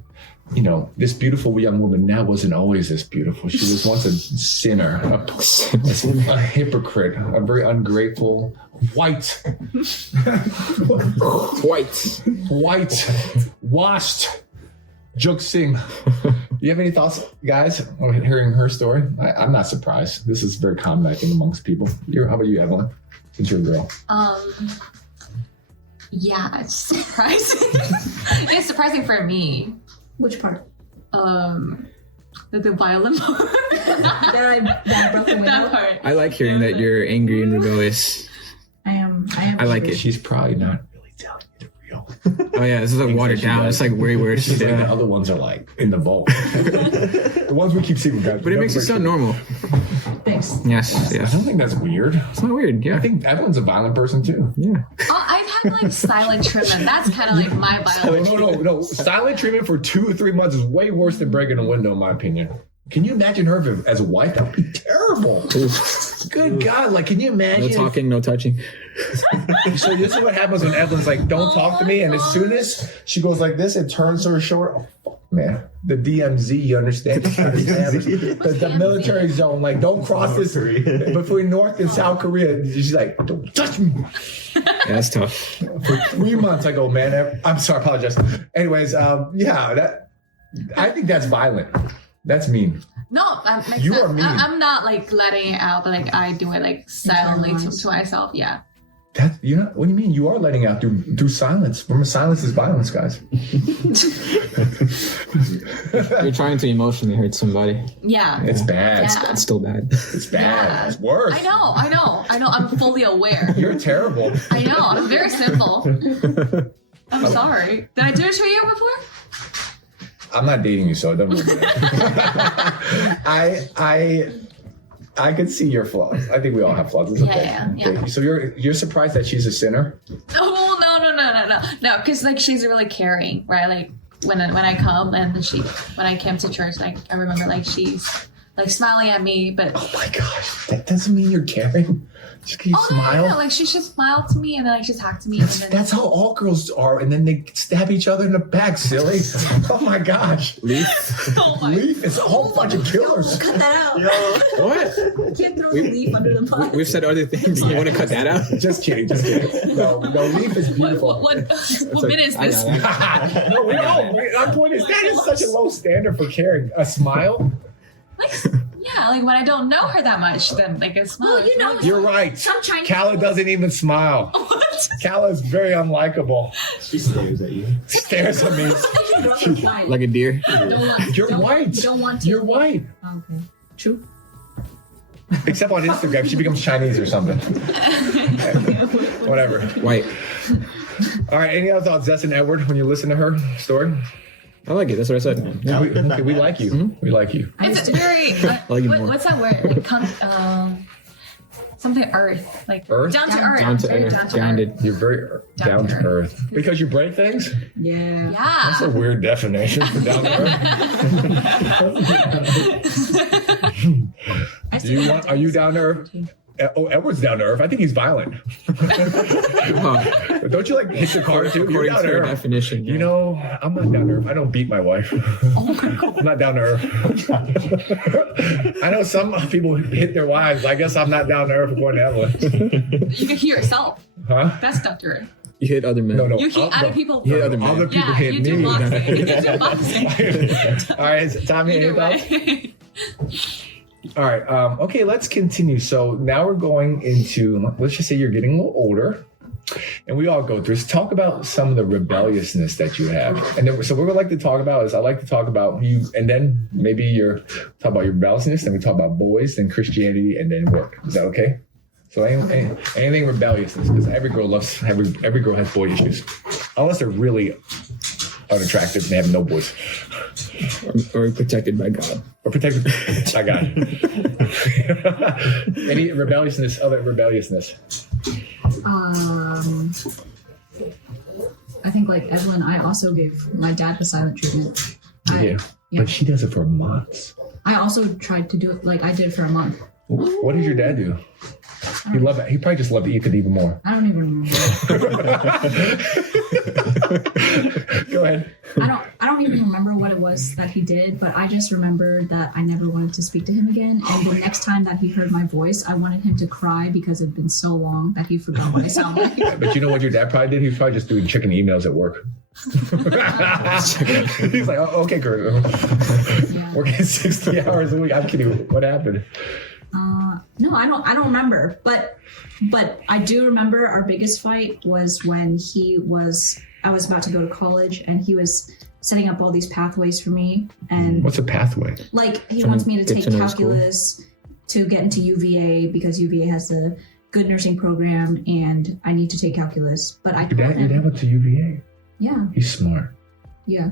you know, this beautiful young woman now wasn't always this beautiful. She was once a sinner, a hypocrite, a very ungrateful, white, washed Juk Singh. Do you have any thoughts, guys, on hearing her story? I'm not surprised. This is very common, I think, amongst people. How about you, Evelyn? Since you're a girl. Yeah, it's surprising. It's surprising for me. Which part? The violin part. that I broke the window. That part. I like hearing that you're angry and rebellious. I am. I like it. She's probably not really telling you the real. Oh yeah, this is like watered down. It's like where She's she's like the at. other ones are like in the vault. The ones we keep secret, guys. But it makes it sound normal. Thanks. Yes, I yes. don't think that's weird. It's not weird. Yeah. I think Evelyn's a violent person too. Yeah. Oh, I've had like silent treatment. That's kind of like my violin. No. Silent treatment for 2 or 3 months is way worse than breaking a window, in my opinion. Can you imagine her as a wife? That would be terrible. Good God. Like, can you imagine? No talking, no touching. So this is what happens when Evelyn's like, don't talk to me. And as soon as she goes like this and turns to her shoulder, oh, fuck, man. The DMZ, you understand? The military zone. Like, don't cross this between North and South Korea. She's like, don't touch me. Yeah, that's tough. For 3 months, I go, man, I'm sorry, I apologize. Anyways, I think that's violent. That's mean. No, makes You sense. are mean. I'm not like letting it out, but like I do it like silently to myself. Yeah. What do you mean? You are letting out through silence. Remember, silence is violence, guys. You're trying to emotionally hurt somebody. Yeah. It's bad. Yeah. It's still bad. It's bad. Yeah. It's worse. I know. I'm fully aware. You're terrible. I know. I'm very simple. I'm sorry. Did I do it to you before? I'm not dating you, so it doesn't really matter. I could see your flaws. I think we all have flaws. It's okay. Yeah. Okay. So you're surprised that she's a sinner? Oh no, because like she's really caring, right? Like when I come and when I came to church, like I remember like she's like smiling at me, but Oh my gosh, that doesn't mean you're caring. Just because you smile. no, like she just smiled to me and then like she talked to me. That's how all girls are, and then they stab each other in the back, silly. Oh my gosh. Leaf? Leaf is a whole bunch of killers. Cut that out. What? You can't throw a leaf under the bus. We've said other things. You want to cut that out? Just kidding. No, Leaf is beautiful. What minute is this? No, we know. Our point is that is such a low standard for caring. A smile? Like, yeah, like when I don't know her that much, then like a smile. Well, you know, You're right. some Chinese Kala doesn't even smile. What? Kala is very unlikable. She stares at you. Stares at me. Like a deer? You're white. Don't want to. You're white. Okay. True. Except on Instagram, she becomes Chinese or something. Whatever. White. All right. Any other thoughts, Zess and Edward, when you listen to her story? I like it. That's what I said. We like you. Mm-hmm. We like you. It's very. like it more. What's that word? Like, something earth, like Earth? down to earth. Down to Very earth. down to Grounded. earth. You're very down to earth. Because you break things? Yeah. Yeah. That's a weird definition for down to earth. Are you down to earth? Oh, Edward's down to earth. I think he's violent. But don't you like hit the car too? You're According down to to your earth. definition. You know, I'm not down to earth. I don't beat my wife. I'm not down to earth. I know some people hit their wives. I guess I'm not down to earth according to Evelyn. You can hear yourself. Huh? That's down to earth. You hit other men. No. You hit other people. You hit other men. Other people Yeah, hit you me. do boxing. You do boxing. All right, Tommy, any Either thoughts? way. All right. Okay, let's continue. So now we're going into, let's just say you're getting a little older, and we all go through this. Talk about some of the rebelliousness that you have. And then, so what we like to talk about is I like to talk about you, and then maybe talk about your rebelliousness, then we talk about boys, then Christianity, and then work. Is that okay? So anything rebelliousness, because every girl has boy issues, unless they're really unattractive and they have no boys. Or protected by God. Or protected by God. Any other rebelliousness? I think like Evelyn, I also gave my dad the silent treatment. Yeah. But she does it for months. I also tried to do it, like I did it for a month. What did your dad do? He probably just loved to eat it even more. I don't even remember. Go ahead. I don't even remember what it was that he did, but I just remembered that I never wanted to speak to him again. And the next time that he heard my voice, I wanted him to cry because it had been so long that he forgot what I sound like. But you know what your dad probably did? He was probably just doing chicken emails at work. He's like, oh, okay, Kurt. Yeah. Working 60 hours a week. I'm kidding. What happened? No, I don't remember. But I do remember our biggest fight was when I was about to go to college and he was setting up all these pathways for me. And What's a pathway? like he wants me to Get take to know calculus to get into UVA because UVA has a good nursing program and I need to take calculus. But I told Your him, dad went to UVA. yeah, He's smart. yeah.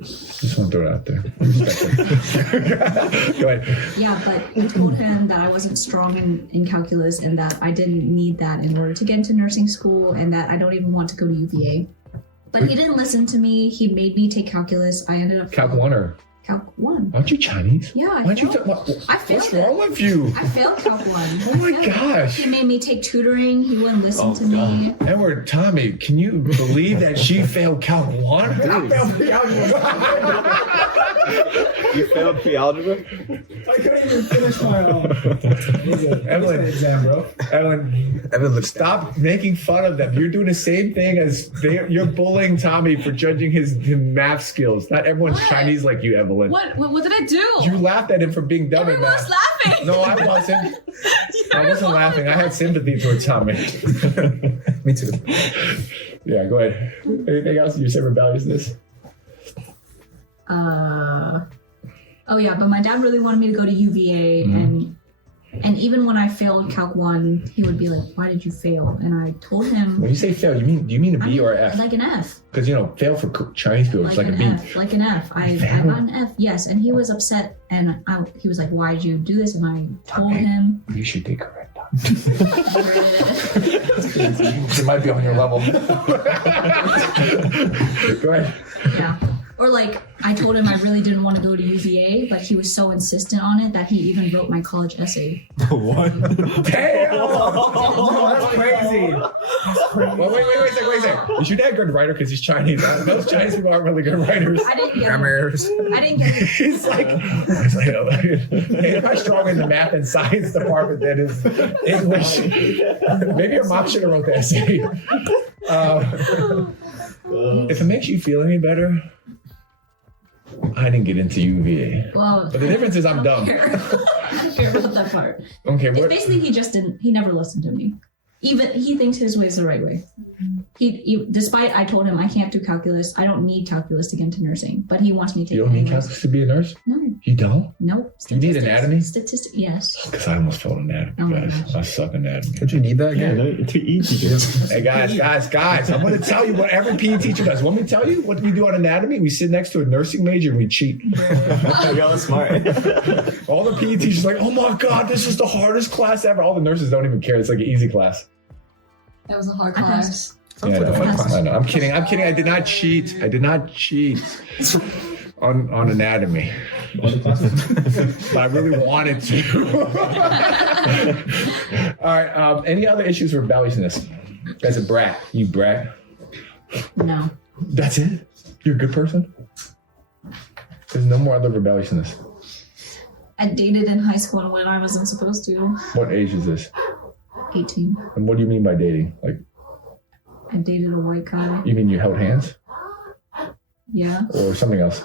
Just want to throw it out there. Go ahead. Yeah, but I told him that I wasn't strong in calculus and that I didn't need that in order to get into nursing school and that I don't even want to go to UVA. But he didn't listen to me. He made me take calculus. I ended up Calc 1 or? Calc 1. Aren't you Chinese? Yeah, I Why don't you failed. I failed What's it. wrong with you? I failed Calc 1. Oh my gosh. He made me take tutoring. He wouldn't listen to me. Edward, Tommy, can you believe that she failed Calc 1? I failed Calc 1. You failed pre-algebra? I couldn't even finish my Evelyn, exam, bro. Evelyn, stop making fun of them. You're doing the same thing as you're bullying Tommy for judging his math skills. Not everyone's What? Chinese like you, Evelyn. What did I do? You laughed at him for being dumb in Everyone's math. laughing. No, I wasn't. I wasn't laughing. I had sympathy towards Tommy. Me too. Yeah, go ahead. Anything else? You said rebelliousness? Oh yeah, but my dad really wanted me to go to UVA and even when I failed Calc 1, he would be like, why did you fail? And I told him When you say fail, do you mean a B or an F? like an F. Because, fail for Chinese people is like a an B. F, like an F. I got an F, yes. And he was upset and he was like, why did you do this? And I told him. You should take Corinne. She might be on your level. Go ahead. Yeah. Or like, I told him I really didn't want to go to UVA, but he was so insistent on it that he even wrote my college essay. What? Damn! That's crazy. Well, wait a second. Is your dad a good writer? Because he's Chinese. Those Chinese people aren't really good writers. I didn't get Grammar it. errors. I didn't get it. He's like, hey, if I'm strong in the math and science department, that is English. Maybe your mom should have wrote the essay. If it makes you feel any better, I didn't get into UVA. Well, But the difference is I'm dumb. I don't care about that part. Okay, It's what? basically he never listened to me. Even he thinks his way is the right way. He despite I told him I can't do calculus. I don't need calculus to get into nursing, but he wants me to take You don't need anyways. calculus to be a nurse? No, You don't? nope. You need anatomy? Statistics, yes. Because I almost failed anatomy, Oh my guys. gosh. I suck anatomy. Don't you need that Yeah, again? to eat teachers. Hey guys, I'm going to tell you what every PE teacher does. Want me to tell you what we do on anatomy? We sit next to a nursing major and we cheat. Y'all smart. All the PE teachers are like, oh my God, this is the hardest class ever. All the nurses don't even care. It's like an easy class. That was a hard I class. Sounds Yeah, like a fun I class. know. I'm kidding. I did not cheat. On anatomy. But I really wanted to. All right. Any other issues with rebelliousness? As a brat, you brat. No. That's it? You're a good person? There's no more other rebelliousness. I dated in high school when I wasn't supposed to. What age is this? 18. And what do you mean by dating? Like, I dated a white guy. you mean you held hands Yeah. or something else?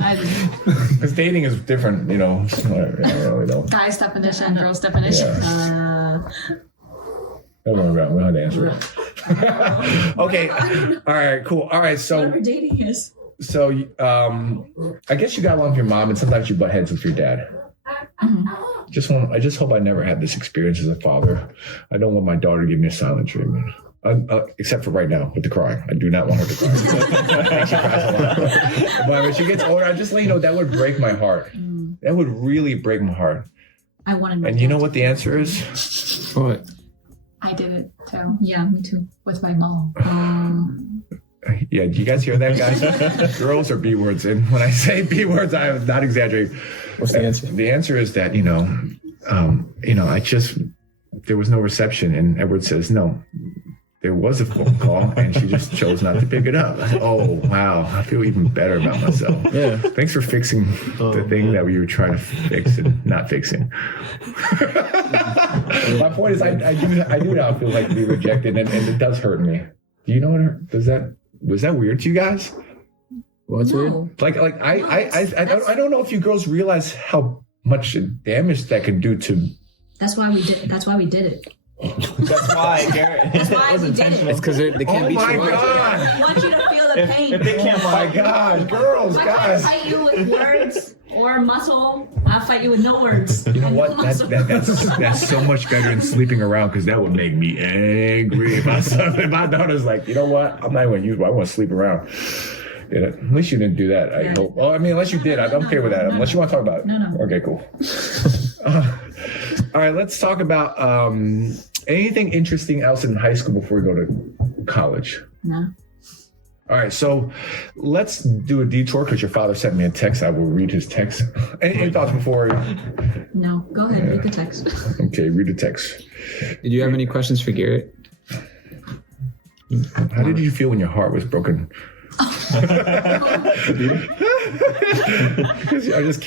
I didn't. Because dating is different, I really don't. Guy's definition, girl's definition. Yeah. Don't worry about it. We don't have to answer it. Okay. All right. Cool. All right. Whatever dating is. So, I guess you got along with your mom, and sometimes you butt heads with your dad. I just hope I never had this experience as a father. I don't want my daughter to give me a silent treatment. Except for right now with the crying. I do not want her to cry. She cries a lot. But when she gets older, I just let you know that would break my heart. That would really break my heart. I wanted my And you dad know to- what the answer is? What? I did it too Yeah, me too. with my mom. Yeah, do you guys hear that, guys? Girls are B words. And when I say B words, I am not exaggerating. What's the answer? The answer is that, there was no reception. And Edward says, no, there was a phone call and she just chose not to pick it up. I said, oh, wow. I feel even better about myself. Yeah. Thanks for fixing the thing that we were trying to fix and not fixing. My point is, I do now feel like to be rejected, and it does hurt me. Do you know what? Was that weird to you guys? What's weird? Like I don't know if you girls realize how much damage that can do to. That's why we did it. That's why, Garrett. That's why we did it. It's because they can't Oh beat my you up. god! I want you to feel the pain. If they can't Oh my god, girls, If I can't guys. fight you with words or muscle, I'll fight you with no words. You know what? And muscle. That's so much better than sleeping around, because that would make me angry. If my daughter's like, you know what? I'm not even going to use it. I want to sleep around. Yeah, at least you didn't do that. I hope. Well, I mean, unless you did, I'm okay with that. Unless you want to talk about it. No. Okay, cool. All right, let's talk about anything interesting else in high school before we go to college. No. All right, so let's do a detour because your father sent me a text. I will read his text. Any thoughts before? No. Go ahead. Read the text. Okay, read the text. Did you have any questions for Garrett? How did you feel when your heart was broken? I'm just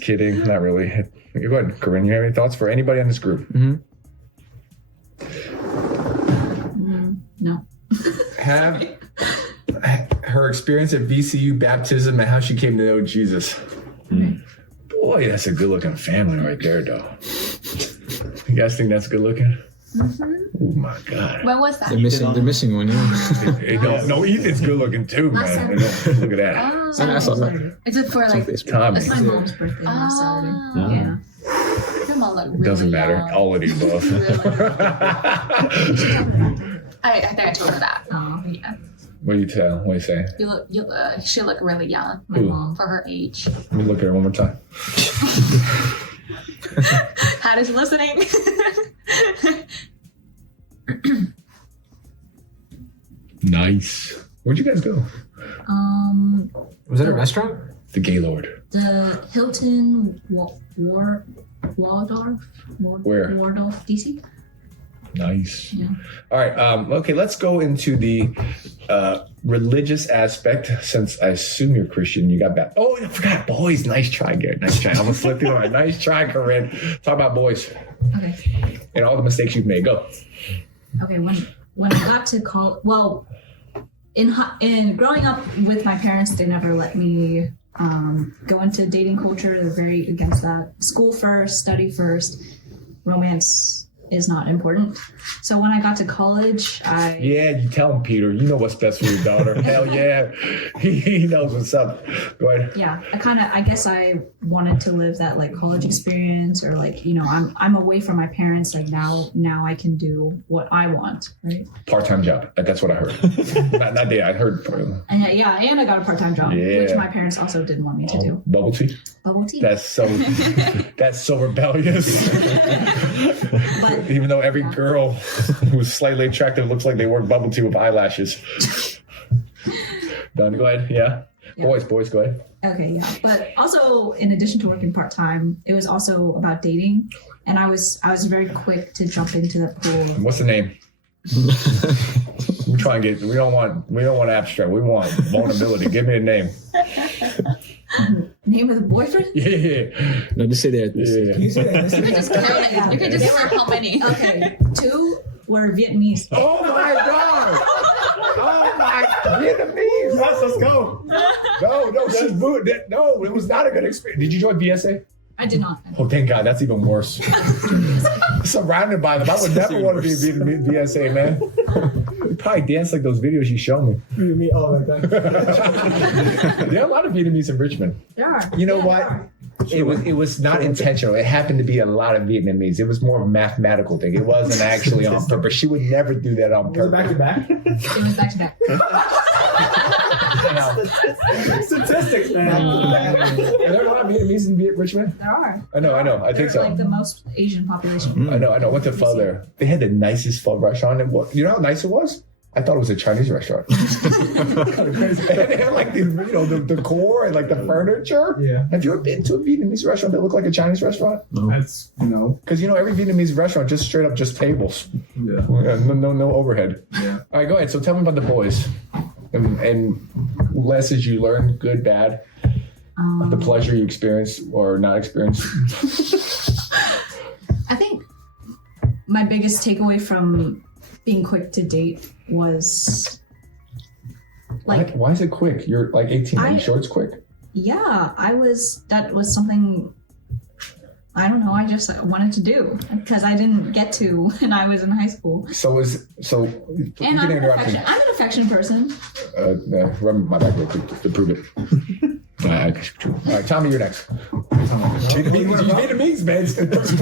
kidding. Not really. Go ahead, Corinne. You have any thoughts for anybody on this group? Mm-hmm. No. Have her experience at VCU baptism and how she came to know Jesus. Boy, that's a good looking family right there, though. You guys think that's good looking? Oh my God. When was that? They're missing one. Yeah. No, Ethan's good looking too, man. Look at that. Oh, I saw that. is it for like? Tommy. It's my mom's birthday on Saturday. Oh. Yeah. Your mom look really Doesn't matter. young. All of the above. I think I told her that. Oh. Yeah. What do you tell? What do you say? She look really young My Who? mom. for her age. Let me look at her one more time. Hattie's listening. Nice. Where'd you guys go? Was that a restaurant? The Gaylord. The Hilton Waldorf. Where? Waldorf, DC. Nice. Yeah. All right. Okay, let's go into the religious aspect. Since I assume you're Christian, you got that. Oh, I forgot boys. Nice try, Garrett. Nice try. I'm gonna slip through. All right. Nice try, Corinne. Talk about boys Okay. and all the mistakes you've made. Go. Okay. When I got to college, well, in growing up with my parents, they never let me go into dating culture. They're very against that. School first, study first. Romance is not important. So when I got to college, Yeah, you tell him, Peter. You know what's best for your daughter. Hell yeah. He knows what's up. Go ahead. yeah, I guess I wanted to live that like college experience, or like, you know, I'm away from my parents. Like now I can do what I want, right? Part-time job. That's what I heard. not that. I heard. And and I got a part-time job, Yeah. which my parents also didn't want me to do. Bubble tea. Bubble tea. That's so rebellious. But Even though every girl who's slightly attractive looks like they work bubble tea with eyelashes. Done. Go ahead. Yeah. Yeah. Boys, go ahead. okay, yeah. But also, in addition to working part-time, it was also about dating, and I was very quick to jump into the pool. What's the name? We try and get. We don't want abstract. We want vulnerability. Give me a name. Name of the boyfriend? Yeah. No, just say that. Yeah. You could just count it. Yeah. You could just count how many. Okay, 2 were Vietnamese. Oh my God. Oh my Vietnamese. Let's go. No, she's booed. No, it was not a good experience. Did you join BSA? I did not. Oh, thank God. That's even worse. Surrounded by them. I would never want to be a BSA, man. You probably dance like those videos you show me. Me all like that. There are a lot of Vietnamese in Richmond. There are. You know Yeah, what? there are. It was not intentional. It happened to be a lot of Vietnamese. It was more of a mathematical thing. It wasn't actually on purpose. She would never do that on Was it back purpose. to back? It was back to back. Statistics, man. Are there a lot of Vietnamese in Richmond? There are. I know. I think They're so. like the most Asian population. I know. I went to pho there. They had the nicest pho restaurant. You know how nice it was? I thought it was a Chinese restaurant. And they had like the decor and like the furniture. Yeah. Have you ever been to a Vietnamese restaurant that looked like a Chinese restaurant? That's, Because every Vietnamese restaurant just straight up just tables. yeah. No overhead. Yeah. All right, go ahead. So tell me about the boys and lessons you learned, good, bad, the pleasure you experienced or not experienced. I think my biggest takeaway from being quick to date was like, why is it quick? You're like 18. Are you sure it's quick? yeah, that was something, I don't know, I just wanted to do because I didn't get to when I was in high school. And I'm an affection person. Rub my back real quick to prove it. All right, Tommy, you're next. Vietnamese, man. Let's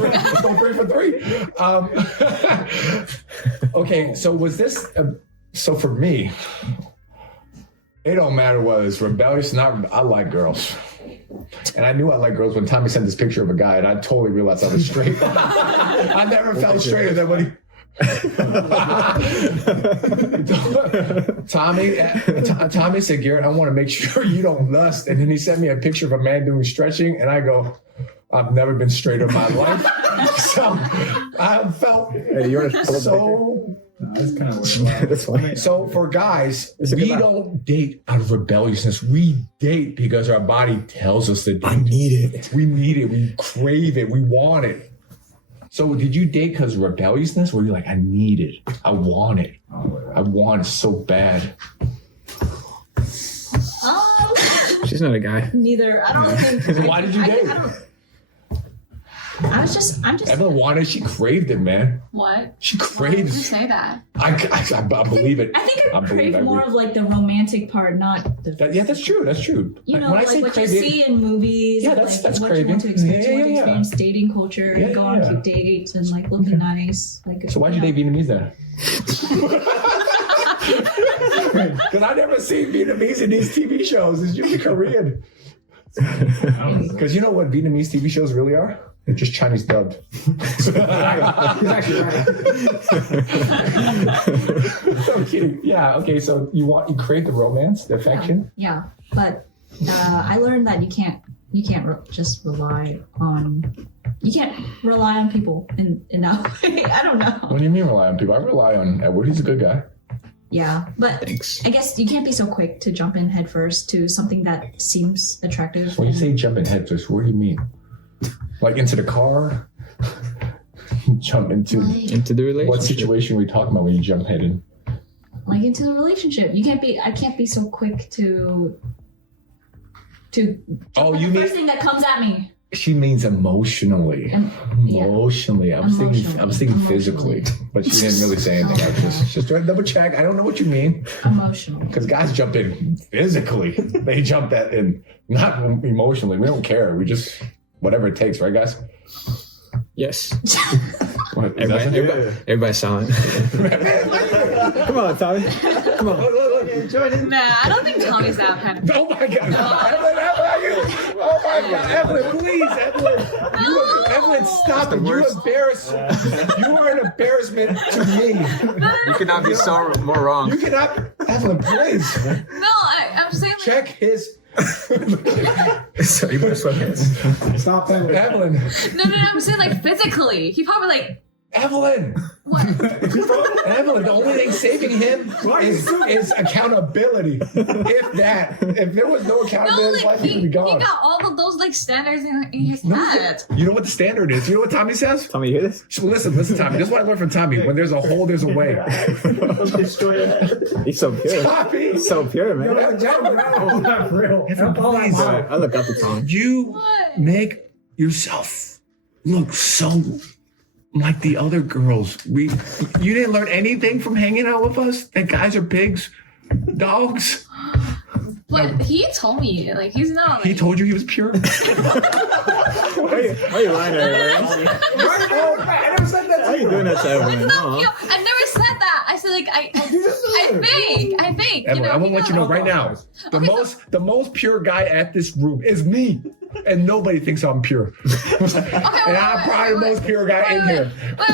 go 3 for 3. Okay, so was this... so for me, it don't matter whether it's rebellious or not. I like girls. And I knew I liked girls when Tommy sent this picture of a guy, and I totally realized I was straight. I never felt straighter than when he... Tommy said, Garrett, I want to make sure you don't lust. And then he sent me a picture of a man doing stretching, and I go, I've never been straighter in my life. So I felt so... That's kind of weird. That's funny. So for guys, we don't date out of rebelliousness. We date because our body tells us to date. I need it. We need it. We crave it. We want it. So did you date because of rebelliousness? Or you're like, I need it. I want it. I want it so bad. She's not a guy. Neither. I don't think. So why did you date? I'm just. Evelyn wanted it. She craved it, man. What? She Why did you craves. say that? I believe it. I think I believe crave more of like the romantic part, not the. Yeah, that's true. That's true. You know, When I like say what you craving, see in movies. Yeah, and, that's what craving. you want to experience, Yeah, you want to yeah. experience dating culture, Yeah, and go on yeah. cute dates and like looking nice. Like. So why'd you date Vietnamese then? Because I never seen Vietnamese in these TV shows. It's usually Korean. Because you know what Vietnamese TV shows really are? They're just Chinese dubbed. He's actually right. I'm kidding. Yeah. Okay. So you crave the romance, the affection. Yeah, but I learned that you can't just rely on. You can't rely on people in that way. I don't know. What do you mean rely on people? I rely on Edward. He's a good guy. Yeah, but Thanks. I guess you can't be so quick to jump in headfirst to something that seems attractive. When you say jump in head first, what do you mean? Like into the car? Jump into Into the relationship. what situation are we talking about when you jump head in? Like into the relationship, I can't be so quick to. Oh, the you mean first thing that comes at me. she means emotionally. Yeah. Emotionally. I was thinking physically, but she didn't really say anything. I was just trying to double check. I don't know what you mean. Emotional. Because guys jump in physically. They jump that in, not emotionally. We don't care. We just, whatever it takes, right, guys? Yes. What, is that- Everybody's silent. Come on, Tommy. Come on. Look, join in. Nah, I don't think Tommy's that kind of. Oh my God. Evelyn, how are you? Oh my God. Evelyn, please, Evelyn. Evelyn, stop it. You are an embarrassment to me. You could not be so more wrong. You cannot. Evelyn, please. No, I'm saying like, Check his. So you better sweatpants. Stop that. Evelyn. no, I'm saying like physically. He probably like Evelyn. what? Evelyn, the only thing saving him is accountability. If there was no No, accountability, his like life would be he gone. got all of those like standards in his No, head. you know what the standard is? You know what Tommy says? Tommy, you hear this? Listen, Tommy. This is what I learned from Tommy. When there's a hole, there's a way. He's so pure. Tommy, He's so pure, man. Not real. please. I look up to Tommy. You What? make yourself look so like the other girls. You didn't learn anything from hanging out with us? That guys are pigs, dogs? But he told me like he's not. Like, He told you he was pure? Why are you lying to everyone? I never said that Why are you doing that to everyone? It's not pure. I never said that. I said like I think. Evelyn, I want to let you know right now. The most pure guy at this room is me. and nobody thinks I'm pure. And I'm probably the most pure guy in here. Wait,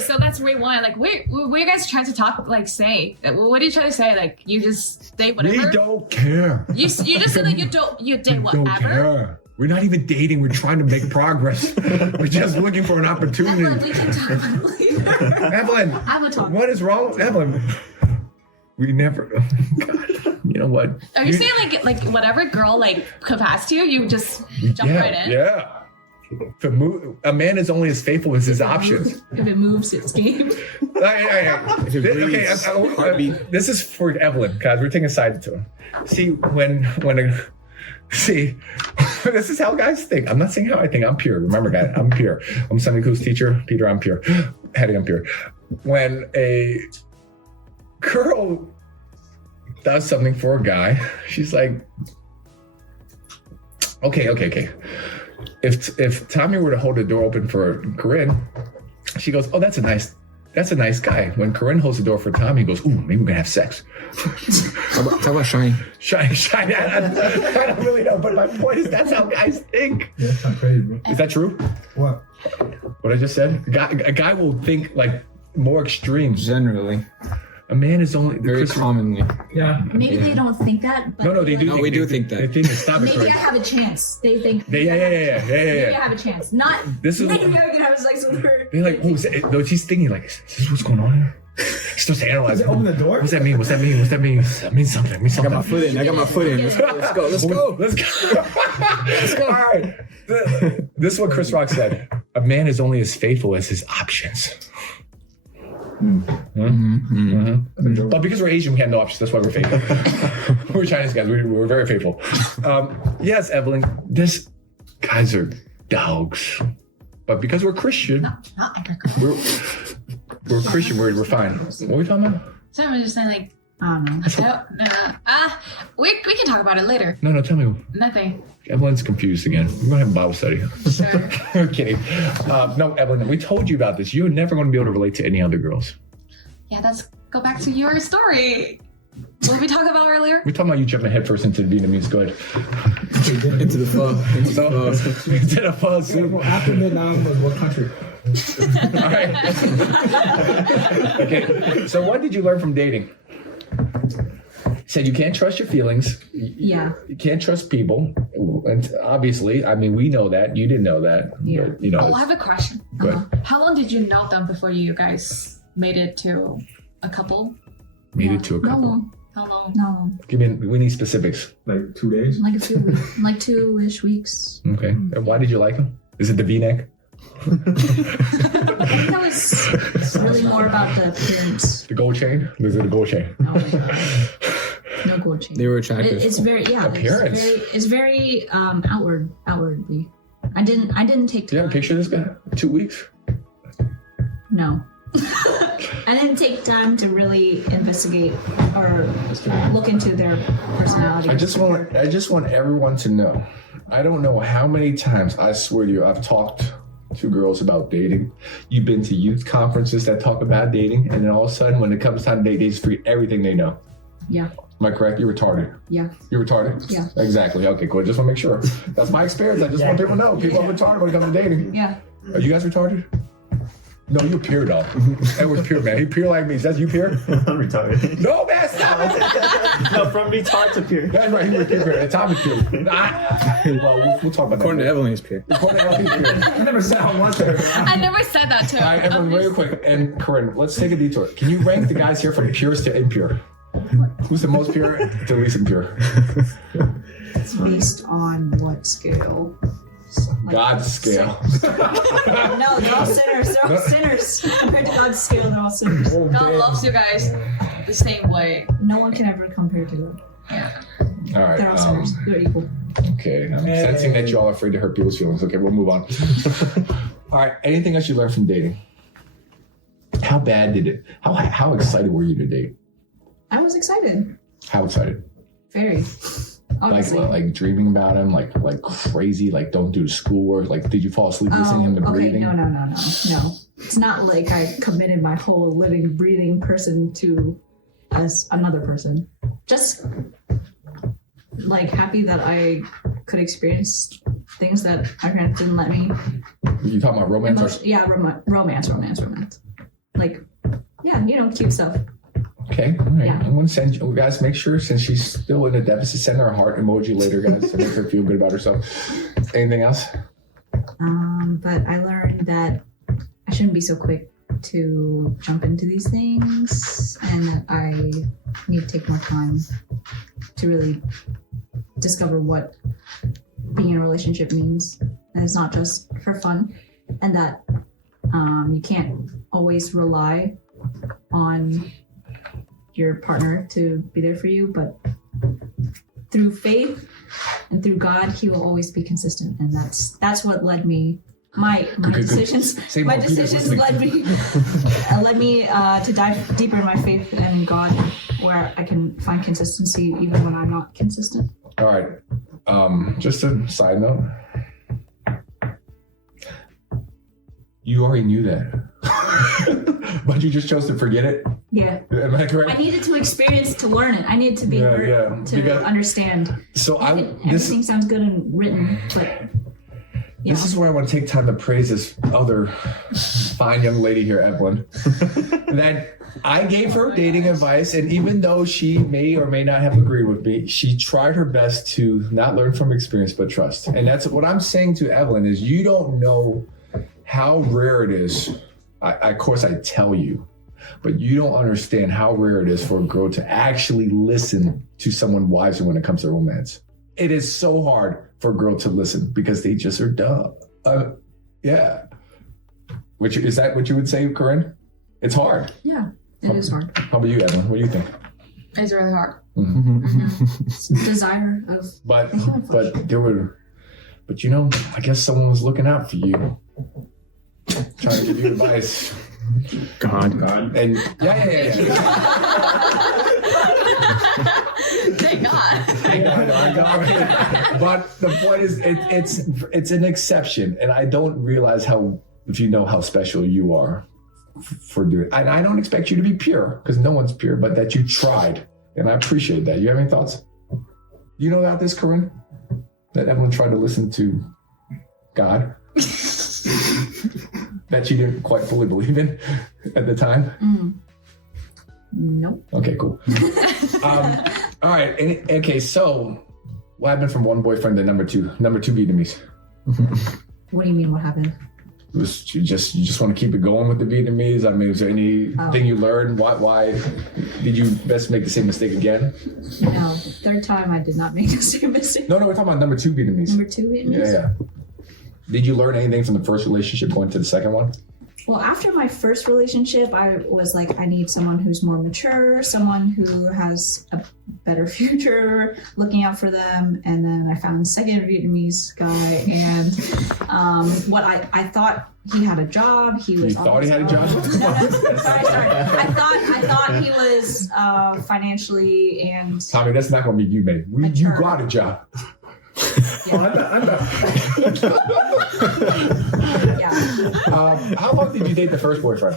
so let's rewind. Like, what are you guys trying to talk, like, say? What are you trying to say? Like, you just date whatever? We don't care. You just said that you date We don't whatever? care. We're not even dating. We're trying to make progress. We're just looking for an opportunity. Evelyn, we can talk about it later. Evelyn, I'm a talk. what is wrong with Evelyn? We never. God, you know what? Are you saying like whatever girl like confessed to you, you just jump right in? Yeah. A man is only as faithful as his options. If it moves, it's game. This is for Evelyn, guys. We're taking a side to him. This is how guys think. I'm not saying how I think. I'm pure. Remember, guys, I'm pure. I'm Sunday Cool's teacher. Peter, I'm pure. Hattie, I'm pure. When a girl does something for a guy, she's like, okay. If Tommy were to hold the door open for Corinne, she goes, oh, that's a nice guy. When Corinne holds the door for Tommy, he goes, ooh, maybe we're gonna have sex. Talk about Shine. Shine. I don't really know, but my point is that's how guys think. Yeah, that's not crazy, bro. Is that true? What? What I just said? A guy will think like more extremes. Generally. A man is only Very commonly. Yeah. Maybe they don't think that. But No, they do. No, we do think that. They think it's stop it, Maybe I Corinne. have a chance. They think. Yeah. Maybe I have a chance. Not. This is. Maybe I can have sex with her. They're like, oh, no, she's thinking like, is this what's going on here? He starts to analyze. Does it open the door? What's that mean? What's that mean? That means something. I got my foot in. Let's go. Let's go. All right. This is what Chris Rock said. A man is only as faithful as his options. But because we're Asian, we have no options. That's why we're faithful. We're Chinese guys. We're very faithful. Yes, Evelyn. Guys are dogs. But because we're Christian, Not agriculture. we're Christian. We're fine. What are we talking about? So I'm just saying like, I don't know. we can talk about it later. No, tell me. Nothing. Evelyn's confused again. We're gonna have a Bible study. Sure. I'm kidding. No, Evelyn, we told you about this. You're never going to be able to relate to any other girls. Yeah, let's go back to your story. What we talked about earlier? We're talking about you jumping headfirst into the Vietnamese good. Into the pho. Into the fuzz. Well, after Vietnam was what country? All right. Okay. So what did you learn from dating? You said you can't trust your feelings. Yeah. You can't trust people. And obviously, I mean, we know that. You didn't know that. Yeah. But, you know. Oh, I have a question. But How long did you know them before you guys made it to a couple? made it to a No couple. long. How long? No. We need specifics. Like 2 days? Like a few weeks. Like 2-ish weeks. Okay. And why did you like him? Is it the V-neck? I think that was really more about the appearance. The gold chain? Was it a gold chain? Oh my god. No gold chain. They were attractive. It's very Appearance. It's very outwardly. I didn't take Do you have a picture of this guy? 2 weeks? No. I didn't take time to really investigate or look into their personality. I just want everyone to know. I don't know how many times, I swear to you, I've talked to girls about dating. You've been to youth conferences that talk about dating, and then all of a sudden, when it comes time to date, they just forget everything they know. Yeah. Am I correct? You're retarded. Yeah. You're retarded? Yeah. Exactly. Okay, cool. Just want to make sure. That's my experience. I just want people to know. People are retarded when it comes to dating. Yeah. Are you guys retarded? No, you're pure, though. Edward's pure, man. He pure like me. That's you pure? I'm retarded. No, man, stop it. No, from retard to pure. That's right. He was pure. Tom is pure. Well, we'll talk about that. According to Evelyn, he's pure. According to Evelyn, he's pure. I never said I wanted to. I never said that to All right, everyone, very quick. And Corinne, let's take a detour. Can you rank the guys here from purest to impure? Who's the most pure to least impure? It's based on what scale? Like, God's scale. No, they're all sinners. They're all sinners. Compared to God's scale, they're all sinners. God loves you guys the same way. No one can ever compare to them. All right. They're all sinners. They're equal. Okay, I'm sensing that y'all are afraid to hurt people's feelings. Okay, we'll move on. All right, anything else you learned from dating? How bad did it? How excited were you to date? I was excited. How excited? Very. Honestly. Like dreaming about him, like crazy, like don't do schoolwork. Like, did you fall asleep listening to him to okay, breathing? No. It's not like I committed my whole living, breathing person to as another person. Just like happy that I could experience things that my parents didn't let me. You talking about romance? Yeah, romance. Like, yeah, cute stuff. Okay, all right. Yeah. I'm going to send you guys, make sure, since she's still in a deficit, send her a heart emoji later, guys, to make her feel good about herself. Anything else? But I learned that I shouldn't be so quick to jump into these things, and that I need to take more time to really discover what being in a relationship means. And it's not just for fun, and that you can't always rely on your partner to be there for you, but through faith and through God, He will always be consistent, and that's what led me. My decisions led me to dive deeper in my faith and God, where I can find consistency even when I'm not consistent. All right. Just a side note. You already knew that, but you just chose to forget it. Yeah. Am I correct? I needed to experience to learn it. I needed to be hurt to understand. So everything sounds good and written, but. Yeah. This is where I want to take time to praise this other fine young lady here, Evelyn. That I gave her dating advice, and even though she may or may not have agreed with me, she tried her best to not learn from experience but trust. And that's what I'm saying to Evelyn is you don't know how rare it is. Of course, I tell you, but you don't understand how rare it is for a girl to actually listen to someone wiser when it comes to romance. It is so hard for a girl to listen because they just are dumb. Yeah. Which is that what you would say, Corinne? It's hard. Yeah, it is hard. How about you, Evelyn? What do you think? It's really hard. Desire of but I guess someone was looking out for you, trying to give you advice. God. And yeah. Thank God. But the point is, it's an exception, and I don't realize if you know how special you are for doing it. I don't expect you to be pure because no one's pure, but that you tried, and I appreciate that. You have any thoughts? You know about this, Corinne? That Evelyn tried to listen to God. That you didn't quite fully believe in at the time? Nope. Okay, cool. All right. Okay, so what happened from one boyfriend to number two Vietnamese? What do you mean? What happened? You just want to keep it going with the Vietnamese? I mean, is there anything you learned? Why did you best make the same mistake again? No, third time I did not make the same mistake. No, we're talking about number 2 Vietnamese. Number 2 Vietnamese? Yeah. Did you learn anything from the first relationship going to the second one? Well, after my first relationship, I was like, I need someone who's more mature, someone who has a better future, looking out for them. And then I found a second Vietnamese guy, and I thought he had a job. You thought he had a job? No, sorry. I thought he was financially and. Tommy, that's not going to be you, man. You got a job. Yeah. I'm not. Yeah. How long did you date the first boyfriend?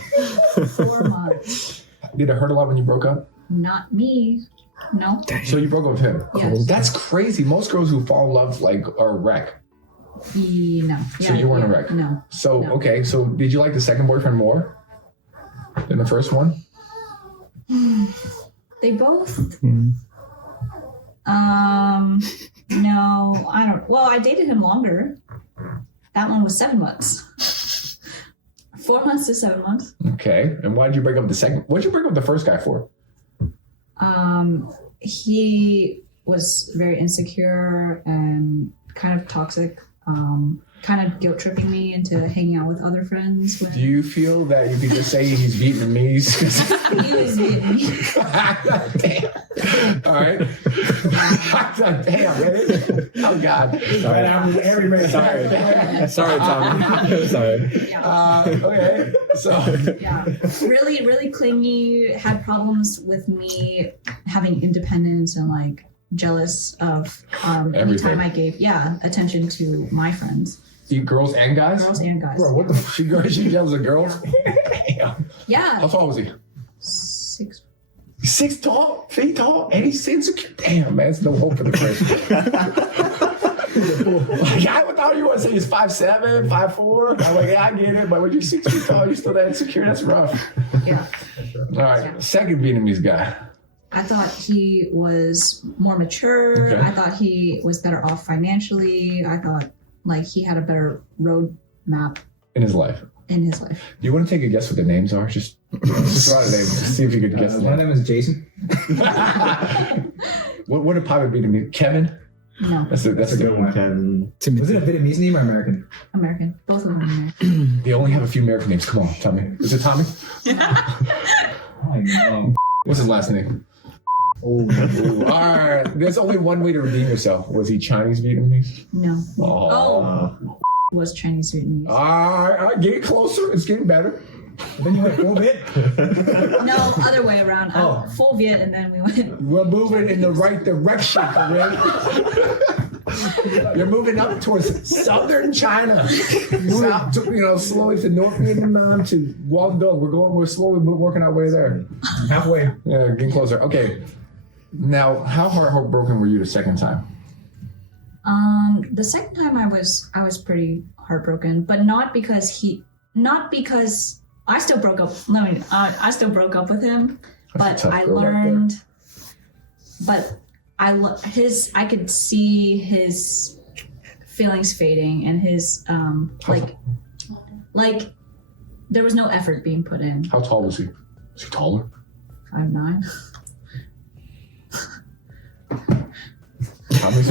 4 months. Did it hurt a lot when you broke up? Not me. No. So you broke up with him? Yes. That's crazy. Most girls who fall in love are a wreck. No. So you weren't a wreck? No. So, No. Okay. So did you like the second boyfriend more than the first one? They both. No, I don't. Well, I dated him longer. That one was 7 months. 4 months to 7 months. Okay. And why did you break up with the second? What did you break up with the first guy for? He was very insecure and kind of toxic. Kind of guilt tripping me into hanging out with other friends. Do you feel that you could just say he's Vietnamese? He was Vietnamese. Damn. All right. Damn, man. Oh, God. Sorry, Tommy. Sorry. Yeah. Okay. So. Yeah. Really, really clingy. Had problems with me having independence and like jealous of any time I gave attention to my friends. Girls and guys? Girls and guys. Bro, what the f***? She jealous of girls? Damn. Yeah. How tall was he? 6. 6 feet tall, and he's insecure. Damn, man, it's no hope for the French. Like, I thought you were saying he's 5'7", 5'4". I'm like, yeah, I get it, but when you're 6 feet tall, you're still that insecure. That's rough. Yeah. All right, second Vietnamese guy. I thought he was more mature. Okay. I thought he was better off financially. I thought like he had a better road map In his life. in his life. Do you want to take a guess what the names are? Just throw out a name. Just see if you could guess the My name. name is Jason. What did probably be to me? Kevin? No, That's a good one. Kevin. Was it a Vietnamese name or American? American. Both of them American. They only have a few American names. Come on, tell me. Is it Tommy? I know. What's his last name? Oh, All right. There's only one way to redeem yourself. Was he Chinese Vietnamese? No. Oh. Was Chinese Vietnamese. All right. Get closer. It's getting better. then you went full bit. No, other way around. Oh. Full Viet, and then we went. We're moving in the right direction, Corinne. You're moving up towards southern China. South to, slowly to North Vietnam to Guangdong. We're slowly working our way there. Halfway. Yeah, getting closer. Okay. Now, how heartbroken were you the second time? The second time I was pretty heartbroken, but not because I still broke up. I still broke up with him, That's a but tough I girl right learned. But I could see his feelings fading and his like there was no effort being put in. How tall was he? Was he taller? 5'9". Tommy's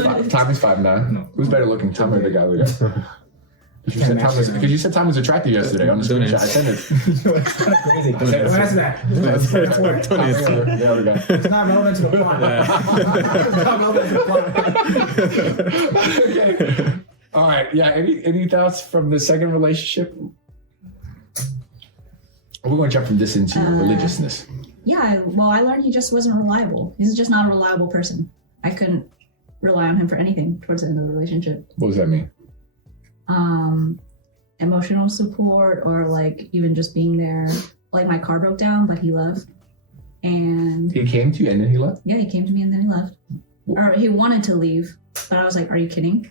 5'9". No. Who's better looking, Tommy or the guy with the guy? Because you said Tom was attractive yesterday on the screenshot. I sent it. It's kind of crazy. I said Don't answer that. Tommy, the other guy. It's not relevant to the plot. It's not relevant to the plot. Okay. All right. Yeah. Any thoughts from the second relationship? We're going to jump from this into religiousness. Yeah, well, I learned he just wasn't reliable. He's just not a reliable person. I couldn't rely on him for anything towards the end of the relationship. What does that mean? Emotional support or like even just being there. Like my car broke down, but he left. And He came to you and then he left? yeah, he came to me and then he left. Or he wanted to leave, but I was like, are you kidding?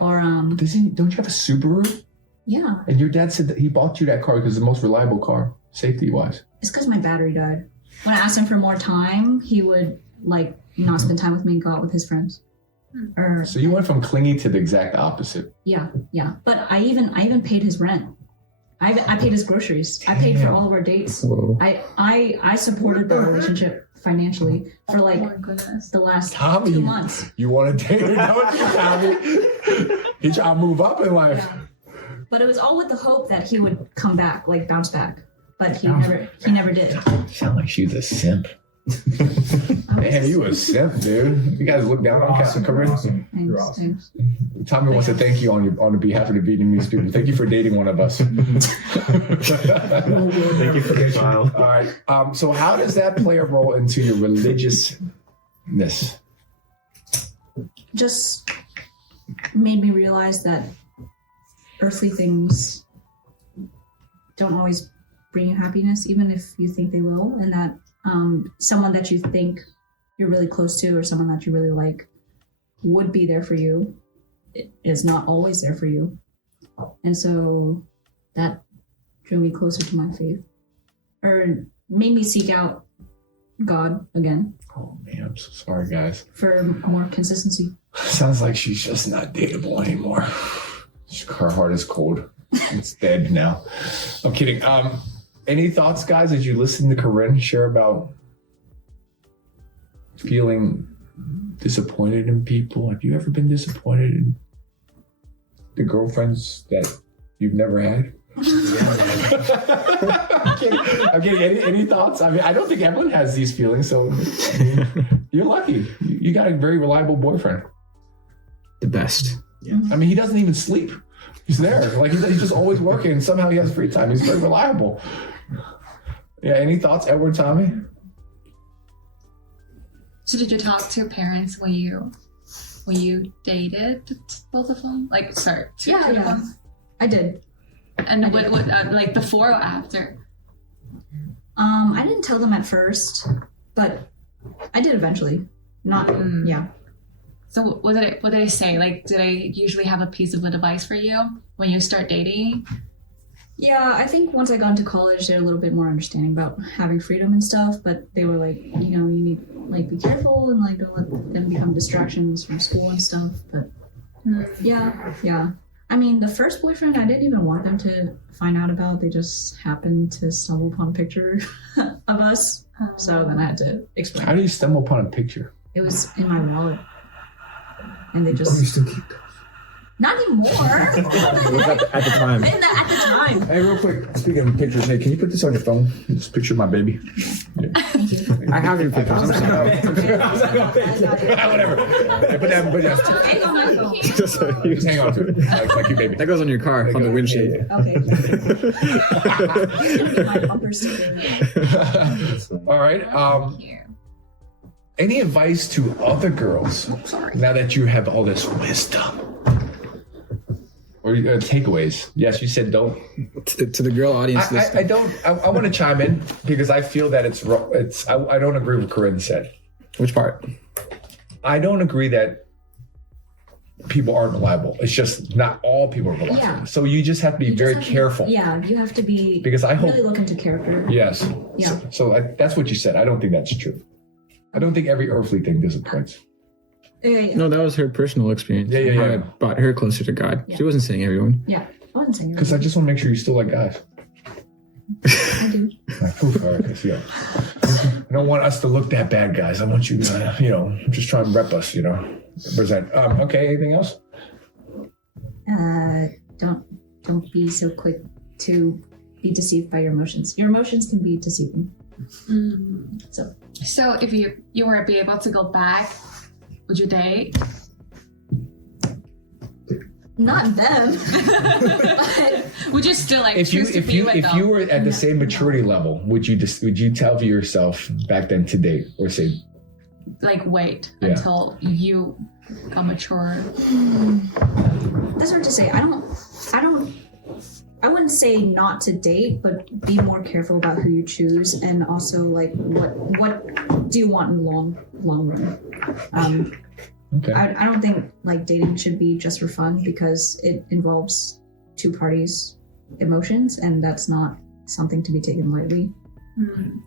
Or Don't you have a Subaru? yeah, And your dad said that he bought you that car because it's the most reliable car, safety-wise. it's because my battery died. When I asked him for more time, he would like not spend time with me and go out with his friends. Or So you went from clingy to the exact opposite. yeah. But I even paid his rent. I paid his groceries. I paid for all of our dates. Whoa. I supported the relationship financially for like Oh my goodness. the last Tommy, 2 months. You want to date her, don't you, Tommy? He trying to move up in life. Yeah. But it was all with the hope that he would come back, like bounce back. But he never did. You sound like she's a simp. Man, you a simp, dude. You guys look down on Captain Corinne. Awesome. You're Thanks, awesome. thanks. Tommy wants to thank you on the behalf of the Vietnamese people. Thank you for dating one of us. Thank you for the smile. All right. So how does that play a role into your religiousness? Just made me realize that earthly things don't always bring you happiness, even if you think they will, and that someone that you think you're really close to or someone that you really like would be there for you is not always there for you. And so that drew me closer to my faith, or made me seek out God again Oh man, I'm so sorry, guys. for more consistency. Sounds like she's just not dateable anymore. Her heart is cold. It's dead now. I'm kidding. Any thoughts, guys, as you listen to Corinne share about feeling disappointed in people? Have you ever been disappointed in the girlfriends that you've never had? I'm kidding. Any thoughts? I mean, I don't think everyone has these feelings, so I mean, you're lucky. You got a very reliable boyfriend. The best. I mean, he doesn't even sleep. He's there. Like, he's just always working, and somehow he has free time. He's very reliable. Yeah, any thoughts, Edward, Tommy? So did you talk to your parents when you dated both of them? Like, sorry, two of Yeah, them? I did. And what like before or after? I didn't tell them at first, but I did eventually. Not yeah. So what did I say? Like, did I usually have a piece of advice for you when you start dating? Yeah, I think once I got into college, they're a little bit more understanding about having freedom and stuff. But they were like, you know, you need like be careful and like don't let them become distractions from school and stuff. But yeah. I mean, the first boyfriend, I didn't even want them to find out about. They just happened to stumble upon a picture of us. So then I had to explain. How do you stumble upon a picture? It was in my wallet. And they just... Oh, you still keep those? Not anymore. At the time. At the time. Hey, real quick, speaking of pictures, hey, can you put this on your phone? This picture of my baby. Yeah. Thank you. I have your pictures. I'm sorry. Whatever. Hey, put that. Hang on my phone. Just hang on to it, like your baby. That goes on your car, on the windshield. Okay. My bumper sticker. All right. Any advice to other girls now that you have all this wisdom? Or takeaways? Yes, you said don't. To the girl audience. I don't. I want to chime in because I feel that it's. I don't agree with what Corinne said. Which part? I don't agree that people aren't reliable. It's just not all people are reliable. Yeah. So you just have to be very careful. Yeah, you have to be. Because I hope. Really look into character. Yes. Yeah. So that's what you said. I don't think that's true. I don't think every earthly thing disappoints. No, that was her personal experience. Yeah. How it brought her closer to God. Yeah. She wasn't saying everyone. Yeah, I wasn't saying Because I just want to make sure you still like guys. I do. All right, yeah. I don't want us to look that bad, guys. I want you to, just try and rep us, represent. Okay, anything else? Don't be so quick to be deceived by your emotions. Your emotions can be deceiving. So if you were be able to go back, would you date? Not them. But Would you still like If you choose to be with them? were at the same maturity level, would you tell yourself back then to date or say like wait Yeah. until you become mature? that's hard to say. I wouldn't say not to date, but be more careful about who you choose, and also like what do you want in the long run. okay? I don't think like dating should be just for fun because it involves two parties' emotions, and that's not something to be taken lightly.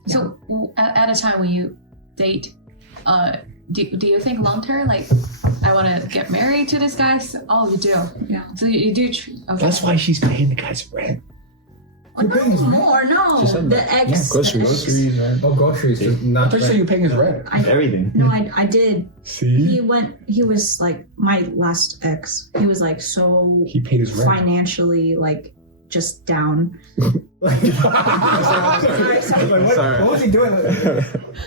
So at a time when you date, do you think long term, like I want to get married to this guy? So, you do. Yeah. So you do. Okay. That's why she's paying the guy's rent. Well, not anymore. No, She said the that. ex. Groceries, man. Oh, groceries. I Not thought you said you're paying his rent. Everything. No, I did. See, He was like my last ex. He was like so he paid his rent. financially like just down. Sorry. Sorry. What was he doing?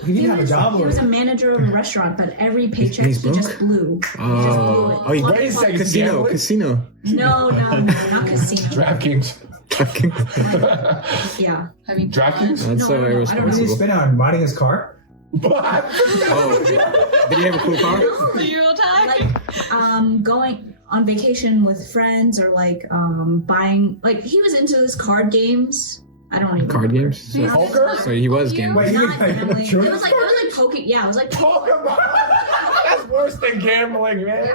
He didn't have a job. He Or... was a manager of a restaurant, but every paycheck he's he just blew. He just blew it. Oh, he On wait a the second. Casino. No, not casino. DraftKings. Yeah. Have you DraftKings? That's No, so no, no, I don't What did he irresponsible. spend on riding his car? What? Oh, did he have a cool car? real time? Like going on vacation with friends or like buying like he was into his card games. I don't even Card games? Yeah. Poker? So he was gambling. Wait, he Not was gambling. sure? It was like poker. Yeah, it was like Pokemon. That's worse than gambling, man.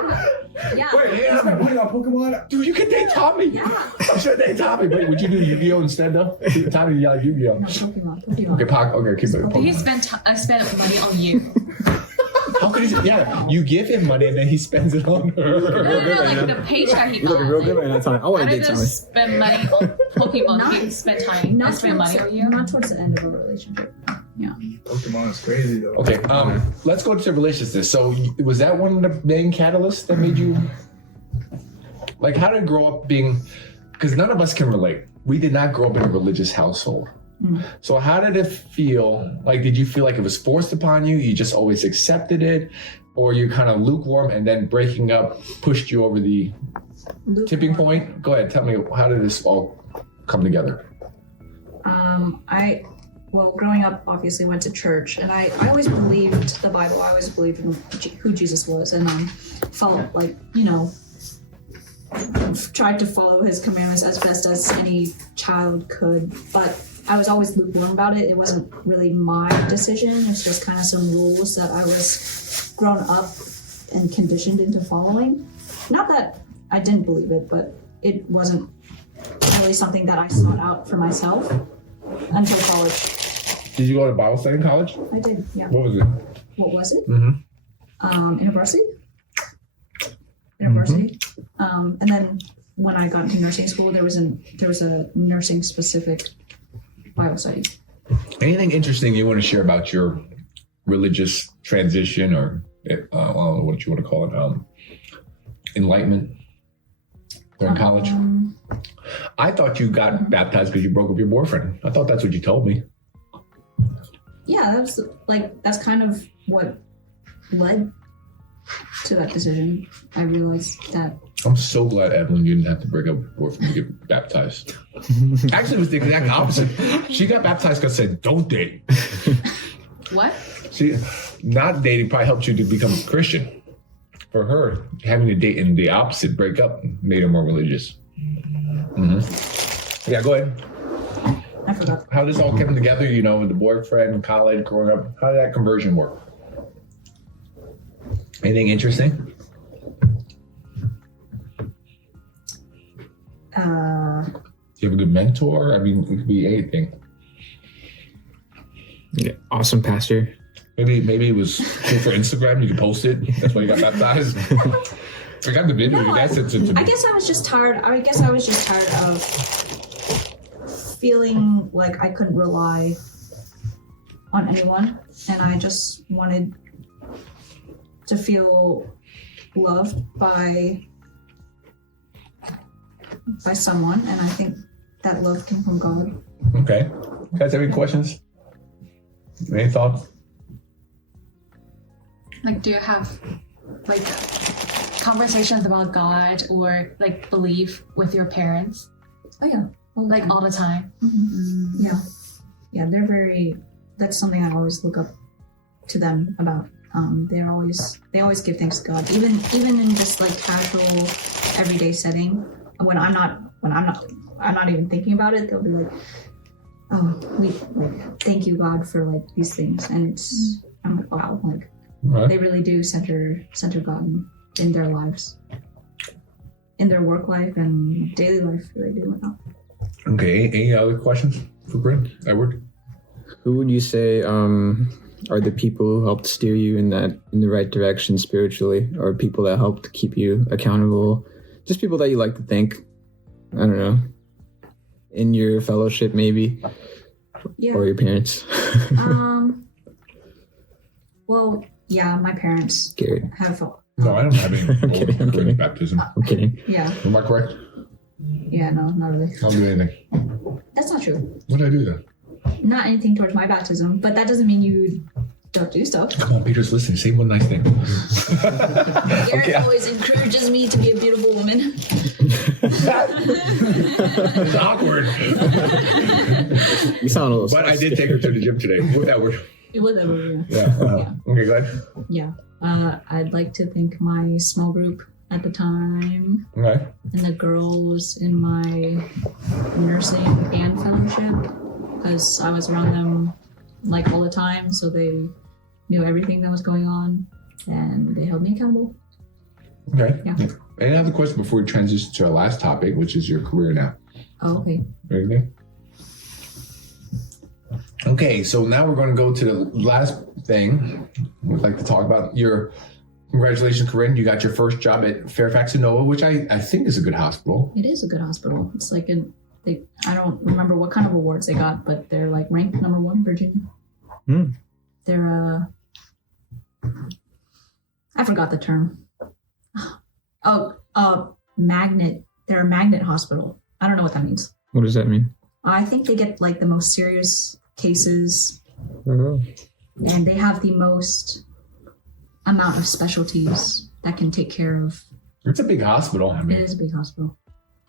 yeah. Wait, he's not putting on Pokemon? Dude, you can date Tommy. Yeah. I should date Tommy. Wait, would you do Yu-Gi-Oh instead though? Tommy, you like Yu-Gi-Oh. No, Pokemon. Okay, keep it. Did he spend money on you? How could he? Yeah, you give him money and then he spends it on her. No, like the paycheck he You're got. looking real good right now, Tommy. I want How to did date they Tommy. spend money on Pokemon? He spent time. Not Spend money on you. Not towards the end of a relationship. Yeah. Pokemon is crazy, though. Okay, let's go to relationships. So, was that one of the main catalysts that made you like? How did it grow up being? Because none of us can relate. We did not grow up in a religious household. So, how did it feel? Like, did you feel like it was forced upon you? You just always accepted it, or you kind of lukewarm, and then breaking up pushed you over the tipping point? Go ahead, tell me, how did this all come together? Well, growing up, obviously went to church, and I always believed the Bible. I always believed in who Jesus was, and felt like, tried to follow his commandments as best as any child could. But I was always lukewarm about it. It wasn't really my decision. It's just kind of some rules that I was grown up and conditioned into following. Not that I didn't believe it, but it wasn't really something that I sought out for myself until college. Did you go to Bible study in college? I did, yeah. What was it? What was it? Mm-hmm. University. And then when I got into nursing school, there was a nursing specific Bible study. Anything interesting you want to share about your religious transition, or I don't know what you want to call it, enlightenment during college? I thought you got baptized because you broke up with your boyfriend. I thought that's what you told me. Yeah, that's kind of what led to that decision. I realized that. I'm so glad, Evelyn, you didn't have to break up with your boyfriend to get baptized. Actually, it was the exact opposite. She got baptized because I said, don't date. What? See, not dating probably helped you to become a Christian. For her, having to date and the opposite break up made her more religious. Mm-hmm. Yeah, go ahead. I forgot. How this all came together, with the boyfriend, college, growing up. How did that conversion work? Anything interesting? Do you have a good mentor? I mean, it could be anything. Yeah, awesome pastor. Maybe it was cool for Instagram. You could post it. That's why you got baptized. I got the video. No, That's it to me. I guess I was just tired. Of feeling like I couldn't rely on anyone, and I just wanted to feel loved by someone, and I think that love came from God. Okay. Guys, have any questions? Any thoughts? Like, do you have like conversations about God or like belief with your parents? Oh yeah, Like all the time? Mm-hmm. Yeah, they're very. That's something I always look up to them about. They always give thanks to God, even in just like casual, everyday setting. When I'm not even thinking about it, they'll be like, "Oh, we thank you, God, for like these things," and I'm like, wow, like Right. they really do center God in their lives, in their work life and daily life. They do it now. Okay. Any other questions for Corinne? Edward? Who would you say are the people who helped steer you in the right direction spiritually, or people that helped keep you accountable? Just people that you like to thank. I don't know. In your fellowship, maybe, Yeah. or your parents. Well, yeah, my parents Gary. have. No, I don't have any I'm kidding. baptism. I'm kidding. Yeah. Am I correct? Yeah. No, not really. I don't do anything. That's not true. What did I do then? Not anything towards my baptism, but that doesn't mean you don't do stuff. Come on, Peter's listening. Say one nice thing. Garrett always encourages me to be a beautiful woman. It's awkward. You sound a little. But I did take her to the gym today. With Edward. Whatever. Yeah. Okay, go ahead. Yeah. I'd like to thank my small group at the time Okay. and the girls in my nursing band fellowship, because I was around them like all the time, so they knew everything that was going on and they held me accountable. Okay. Yeah. Any other question before we transition to our last topic, which is your career now? Oh, okay. Anything? Okay, so now we're going to go to the last thing we'd like to talk about. Congratulations, Corinne. You got your first job at Fairfax Innova, which I think is a good hospital. It is a good hospital. It's like I don't remember what kind of awards they got, but they're like ranked number 1 in Virginia. They're I forgot the term. Magnet. They're a magnet hospital. I don't know what that means. What does that mean? I think they get like the most serious cases, Oh. and they have the most amount of specialties that can take care of. It's a big hospital. I It mean, is a big hospital.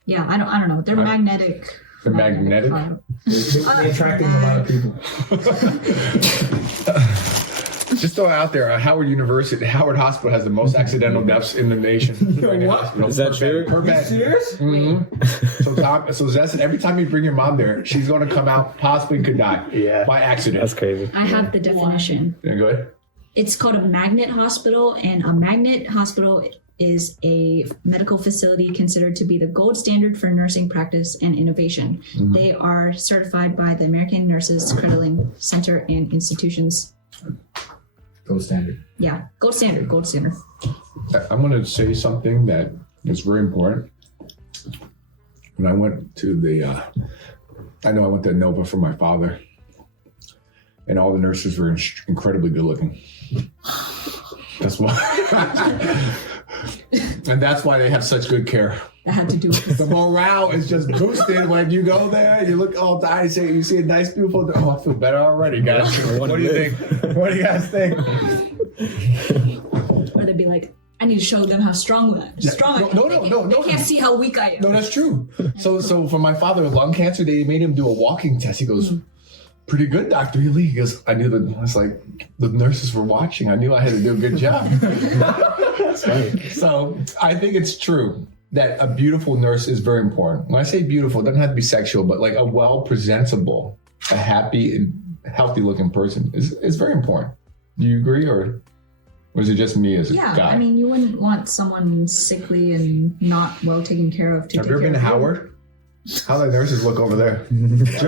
Yeah, I don't know. They're magnetic. they're magnetic. They attracting a lot of people. Just throw it out there. Howard Hospital has the most accidental deaths in the nation. Is that true? Per bed. Serious? Mm-hmm. So Zessin, every time you bring your mom there, she's going to come out possibly could die by accident. That's crazy. I have the definition. Yeah, go ahead. It's called a magnet hospital, and a magnet hospital is a medical facility considered to be the gold standard for nursing practice and innovation. They are certified by the American Nurses Credentialing Center and Institutions. Gold standard. Yeah, gold standard. I'm going to say something that is very important. When I went to I went to Nova for my father, and all the nurses were incredibly good looking. That's why. And that's why they have such good care. That had to do with The morale is just boosted when you go there. You look all tired, you see a nice, beautiful. Oh, I feel better already, guys. What do you think? What do you guys think? Or they'd be like, I need to show them how strong I am. No. They can't see how weak I am. No, that's true. So for my father with lung cancer, they made him do a walking test. He goes, pretty good, Dr. Lee. He goes, I was like, the nurses were watching. I knew I had to do a good job. That's right. So I think it's true that a beautiful nurse is very important. When I say beautiful, it doesn't have to be sexual, but like a well-presentable, a happy and healthy looking person is very important. Do you agree, or is it just me as a guy? Yeah, I mean, you wouldn't want someone sickly and not well taken care of to Have take you ever care been to of you. Howard? How do the nurses look over there?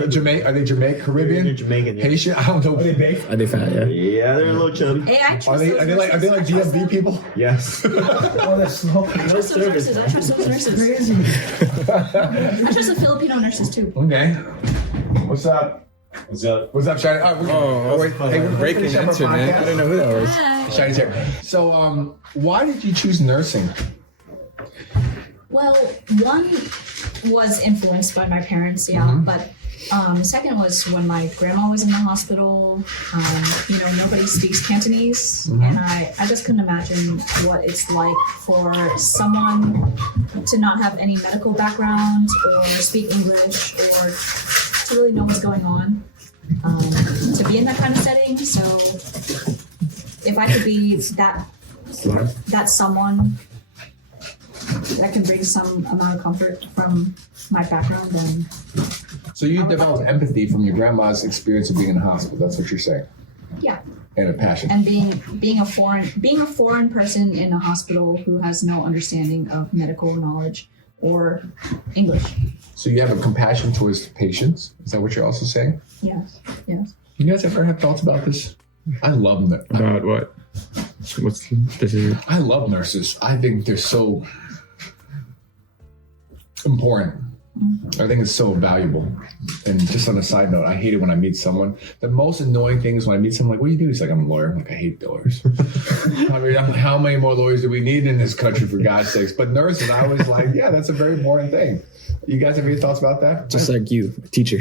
Jamaican? Are they Jamaican, Caribbean, They're Jamaican, yeah. Haitian? I don't know. Are they baked? Are they fat? Yeah. Yeah, they're a little chubby. Hey, I Are trust they those like nurses. DMV people? Yes. Oh, that's slow. I trust those nurses. I trust those nurses. Crazy. I trust the Filipino nurses too. Okay. What's up? What's up? What's up, Shiny? Wait. Hey, we're Breaking finishing into, our man. podcast. I didn't know who that was. Hi. Shiny's here. So, why did you choose nursing? Well, one was influenced by my parents, but second was when my grandma was in the hospital. Nobody speaks Cantonese, and I just couldn't imagine what it's like for someone to not have any medical background or speak English or to really know what's going on, to be in that kind of setting. So if I could be that someone that can bring some amount of comfort from my background, then So you developed empathy from your grandma's experience of being in the hospital. That's what you're saying. yeah. And a passion. And being a foreign person in a hospital who has no understanding of medical knowledge or English. So you have a compassion towards patients. Is that what you're also saying? Yes. You guys ever have thoughts about this? I love that. About what? I love nurses. I think they're so important. I think it's so valuable. And just on a side note, I hate it when I meet someone. The most annoying thing is when I meet someone like, what do you do? He's like, I'm a lawyer. I'm like, I hate lawyers. I mean, how many more lawyers do we need in this country, for God's sakes? But nurses, I was like, yeah, that's a very important thing. You guys have any thoughts about that? Just like you, teacher.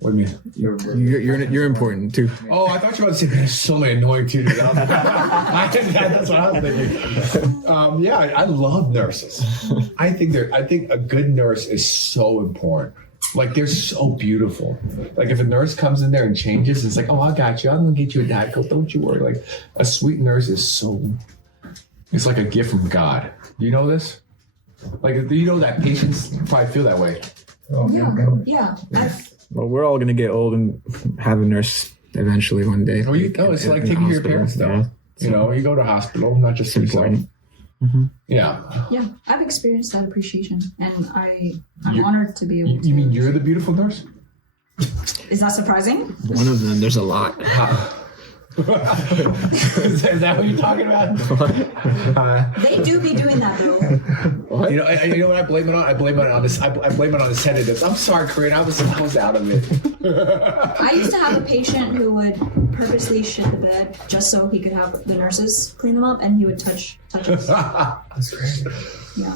What do you mean? You're important too. Oh, I thought you were about to say there's so many annoying teachers out there. That's what I was thinking. I love nurses. I think a good nurse is so important. Like, they're so beautiful. Like, if a nurse comes in there and changes, it's like, oh, I got you. I'm gonna get you a Diet Coke. Don't you worry. Like, a sweet nurse is it's like a gift from God. Do you know this? Like, do you know that patients probably feel that way? Oh, Yeah. Well, we're all gonna get old and have a nurse eventually one day. It's like taking care of your parents, though. Yeah. You know, you go to hospital, not just It's yourself. important. Yeah. Yeah, I've experienced that appreciation, and I'm You- honored to be able to. You mean you're the beautiful nurse? Is that surprising? One of them. There's a lot. Is that what you're talking about? They do be doing that though. You know what I blame it on? I blame it on this. I blame it on the sedatives. I'm sorry, Corinne. I was out of it. I used to have a patient who would purposely shit the bed just so he could have the nurses clean them up, and he would touch us. That's great. Yeah.